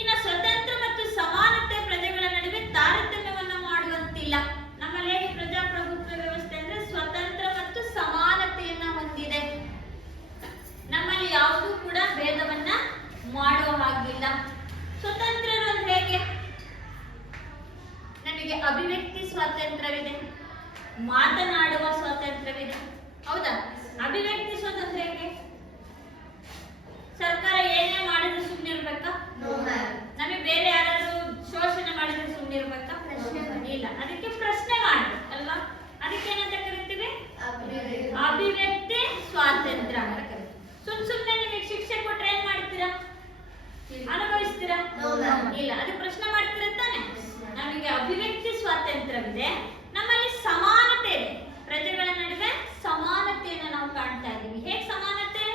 ಇನ್ನು ಸ್ವತಂತ್ರ ಮತ್ತು ಸಮಾನತೆ ಪ್ರಜೆಗಳ ನಡುವೆ ತಾರತಮ್ಯವನ್ನು ಮಾಡುವಂತಿಲ್ಲ. ನಮ್ಮಲ್ಲಿ ಹೇಗೆ ಪ್ರಜಾಪ್ರಭುತ್ವ ವ್ಯವಸ್ಥೆ ಅಂದ್ರೆ ಸ್ವತಂತ್ರ ಮತ್ತು ಸಮಾನತೆಯನ್ನ ಹೊಂದಿದೆ. ನಮ್ಮಲ್ಲಿ ಯಾವುದೂ ಕೂಡ ಭೇದವನ್ನ ಮಾಡೋ ಹಾಗಿಲ್ಲ. ಸ್ವತಂತ್ರರು ಅಂದ್ರೆ ಹೇಗೆ? ನಮಗೆ ಅಭಿವ್ಯಕ್ತಿ ಸ್ವಾತಂತ್ರ್ಯವಿದೆ, ಮಾತನಾಡುವ ಸ್ವಾತಂತ್ರ್ಯವಿದೆ. ಹೌದಾ? ಅಭಿವ್ಯಕ್ತಿ ಸ್ವಾತಂತ್ರ್ಯ ಹೇಗೆ? ಸರ್ಕಾರ ಏನೇ ಮಾಡಿದ್ರು ಸುಮ್ಮನೆ ಇರ್ಬೇಕಾ? ನಮಗೆ ಬೇರೆ ಯಾರಾದ್ರೂ ಶೋಷಣೆ ಮಾಡಿದ್ರೆ ಸುಮ್ಮನೆ ಇರ್ಬೇಕಾ? ಇಲ್ಲ. ಅದಕ್ಕೆ ಪ್ರಶ್ನೆ ಮಾಡ್ಬೇಕು ಅಲ್ವಾ? ಅದಕ್ಕೆ ಏನಂತ ಕರಿತೀವಿ? ಅಭಿವ್ಯಕ್ತಿ ಸ್ವಾತಂತ್ರ್ಯ ಅಂತ ಕರಿತೀವಿ. ಸುಮ್ಮನೆ ನಿಮಗೆ ಶಿಕ್ಷೆ ಕೊಟ್ರೆ ಏನ್ ಮಾಡ್ತೀರಾ? ಅನುಭವಿಸ್ತೀರಾ? ಇಲ್ಲ. ಅದಕ್ಕೆ ಪ್ರಶ್ನೆ ಮಾಡ್ತೀರಾ ತಾನೆ? ನಮಗೆ ಅಭಿವ್ಯಕ್ತಿ ಸ್ವಾತಂತ್ರ್ಯವಿದೆ, ನಮ್ಮಲ್ಲಿ ಸಮಾನತೆ ಇದೆ. ಪ್ರಜೆಗಳ ನಡುವೆ ಸಮಾನತೆಯನ್ನು ನಾವು ಕಾಣ್ತಾ ಇದ್ದೀವಿ. ಹೇಗೆ ಸಮಾನತೆ?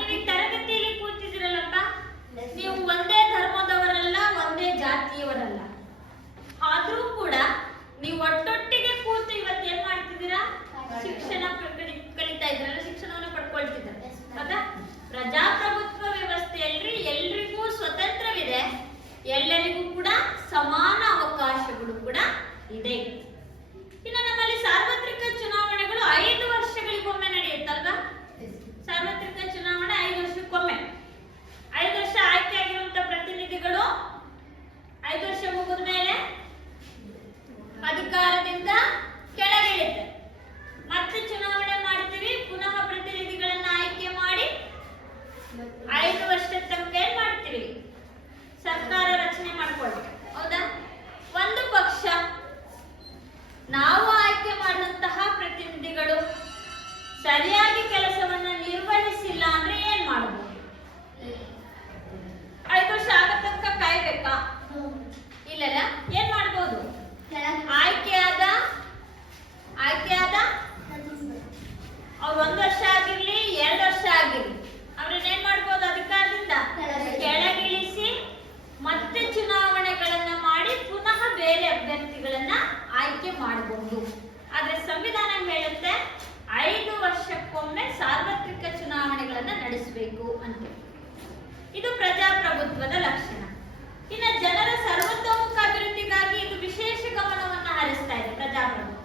ನೀವು ತರಗತಿಯಲ್ಲಿ ಕೂತಿದ್ದೀರಲ್ಲಪ್ಪ, ನೀವು ಒಂದೇ ಧರ್ಮದವರಲ್ಲ, ಒಂದೇ ಜಾತಿಯವರಲ್ಲ, ಆದ್ರೂ ಕೂಡ ನೀವು ಒಟ್ಟೊಟ್ಟಿಗೆ ಕೂತು ಇವತ್ತು ಏನ್ ಮಾಡ್ತಿದ್ದೀರಾ? ಶಿಕ್ಷಣ ಕಲಿತಾ ಇದ್ರಲ್ಲ, ಶಿಕ್ಷಣವನ್ನು ಪಡ್ಕೊಳ್ತಿದ್ದಾರೆ. ಹೌದಾ? ಪ್ರಜಾಪ್ರಭುತ್ವ ವ್ಯವಸ್ಥೆಯಲ್ಲಿ ಎಲ್ರಿಗೂ ಸ್ವತಂತ್ರವಿದೆ, ಎಲ್ಲರಿಗೂ ಕೂಡ ಸಮಾನ ಅವಕಾಶಗಳು ಕೂಡ ಇದೆ. ಇನ್ನು ನಮ್ಮಲ್ಲಿ ಸಾರ್ವತ್ರಿಕ ಚುನಾವಣೆಗಳು 5 ವರ್ಷಗಳಿಗೊಮ್ಮೆ ನಡೆಯುತ್ತಲ್ವಾ? ಸಾರ್ವತ್ರಿಕ ಚುನಾವಣೆ 5 ವರ್ಷಕ್ಕೊಮ್ಮೆ. 5 ವರ್ಷ ಆಯ್ಕೆ ಆಗಿರುವಂತಹ ಪ್ರತಿನಿಧಿಗಳು 5 ವರ್ಷ ಮುಗಿದ ಮೇಲೆ ಅಧಿಕಾರದಿಂದ ಕೆಳಗಿಳಿತಾರೆ. ಮತ್ತೆ ಚುನಾವಣೆ ಮಾಡ್ತೀವಿ, ಪುನಃ ಪ್ರತಿನಿಧಿಗಳನ್ನ ಆಯ್ಕೆ ಮಾಡಿ 5 ವರ್ಷದ ತನಕ ಏನ್ ಮಾಡ್ತೀವಿ? ಸರ್ಕಾರ ರಚನೆ ಮಾಡ್ಕೊಳ್ತೀವಿ. ಹೌದಾ? ಒಂದು ಪಕ್ಷ ನಾವು ಆಯ್ಕೆ ಮಾಡಿದಂತಹ ಪ್ರತಿನಿಧಿಗಳು ಸರಿಯಾಗಿ ಕೆಲಸವನ್ನ ನಿರ್ವಹಿಸಿಲ್ಲ ಅಂದ್ರೆ ಏನ್ ಮಾಡಬಹುದು? 5 ವರ್ಷ ಆಗ ತನಕ ಕಾಯ್ಬೇಕಾ? ಇಲ್ಲಲ್ಲ. ಏನ್ ಮಾಡ್ಬೋದು? ಆಯ್ಕೆಯಾದ ಅವ್ರು 1 ವರ್ಷ ಆಗಿರ್ಲಿ, 2 ವರ್ಷ ಆಗಿರ್ಲಿ, ಅವ್ರನ್ನ ಏನ್ ಮಾಡ್ಬೋದು? ಅಧಿಕಾರದಿಂದ ಕೆಳಗಿಳಿಸಿ ಮತ್ತೆ ಚುನಾವಣೆಗಳನ್ನ ಮಾಡಿ ಪುನಃ ಬೇರೆ ಅಭ್ಯರ್ಥಿಗಳನ್ನ ಆಯ್ಕೆ ಮಾಡಬಹುದು. ಆದ್ರೆ ಸಂವಿಧಾನ ಹೇಳುತ್ತೆ 5 ವರ್ಷಕ್ಕೊಮ್ಮೆ ಸಾರ್ವತ್ರಿಕ ಚುನಾವಣೆಗಳನ್ನ ನಡೆಸಬೇಕು ಅಂತ. ಇದು ಪ್ರಜಾಪ್ರಭುತ್ವದ ಲಕ್ಷಣ. ಇನ್ನು ಜನರ ಸರ್ವತೋಮುಖ ಅಭಿವೃದ್ಧಿಗಾಗಿ ಇದು ವಿಶೇಷ ಗಮನವನ್ನ ಹರಿಸ್ತಾ ಇದೆ ಪ್ರಜಾಪ್ರಭುತ್ವ.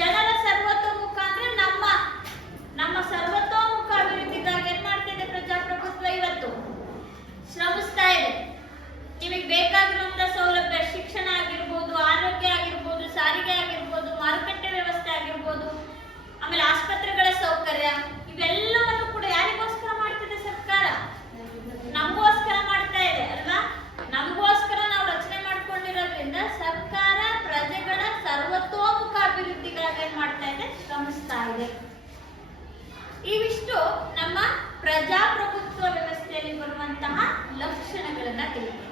ಜನರ ಸರ್ವತೋಮುಖ ಅಂದ್ರೆ ನಮ್ಮ ಸರ್ವತೋಮುಖ ಅಭಿವೃದ್ಧಿಗಾಗಿ ಏನ್ ಮಾಡ್ತಾ ಇದೆ ಪ್ರಜಾಪ್ರಭುತ್ವ? ಇವತ್ತು ಶ್ರಮಿಸ್ತಾ ಇದೆ. ನಿಮಗೆ ಬೇಕಾಗಿರುವಂತಹ ಸೌಲಭ್ಯ, ಶಿಕ್ಷಣ ಆಗಿರ್ಬೋದು, ಆರೋಗ್ಯ ಆಗಿರ್ಬೋದು, ಸಾರಿಗೆ ಆಗಿರ್ಬೋದು, ಮಾರುಕಟ್ಟೆ ವ್ಯವಸ್ಥೆ ಆಗಿರ್ಬೋದು, ಆಮೇಲೆ ಆಸ್ಪತ್ರೆಗಳ ಸೌಕರ್ಯ, ಇವೆಲ್ಲವನ್ನು ಕೂಡ ಯಾರಿಗೋಸ್ಕರ ಮಾಡ್ತಿದೆ ಸರ್ಕಾರ? ನಮಗೋಸ್ಕರ ಮಾಡ್ತಾ ಇದೆ ಅಲ್ವಾ? ನಮಗೋಸ್ಕರ ನಾವು ರಚನೆ ಮಾಡ್ಕೊಂಡಿರೋದ್ರಿಂದ ಸರ್ಕಾರ ಪ್ರಜೆಗಳ ಸರ್ವತೋಮುಖ ಅಭಿವೃದ್ಧಿಗಾಗಿ ಏನ್ ಮಾಡ್ತಾ ಇದೆ? ಶ್ರಮಿಸ್ತಾ ಇದೆ. ಇವಿಷ್ಟು ನಮ್ಮ ಪ್ರಜಾಪ್ರಭುತ್ವ ವ್ಯವಸ್ಥೆಯಲ್ಲಿ ಬರುವಂತಹ ಲಕ್ಷಣಗಳನ್ನ ತಿಳಿತೀವಿ.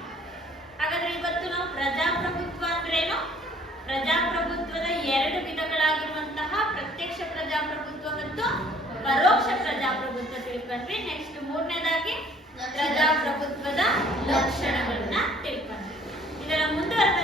ಹಾಗಾದ್ರೆ ಇವತ್ತು ನಾವು ಪ್ರಜಾಪ್ರಭುತ್ವ ಅಂದ್ರೇನು, ಪ್ರಜಾಪ್ರಭುತ್ವದ 2 ವಿಧಗಳಾಗಿರುವಂತಹ ಪ್ರತ್ಯಕ್ಷ ಪ್ರಜಾಪ್ರಭುತ್ವ ಮತ್ತು ಪರೋಕ್ಷ ಪ್ರಜಾಪ್ರಭುತ್ವ ತಿಳ್ಕೊಂಡ್ವಿ. ನೆಕ್ಸ್ಟ್ 3ನೇದಾಗಿ ಪ್ರಜಾಪ್ರಭುತ್ವದ ಲಕ್ಷಣಗಳನ್ನ ತಿಳ್ಕೊಂಡ್ವಿ. ಇದರ ಮುಂದುವರೆದ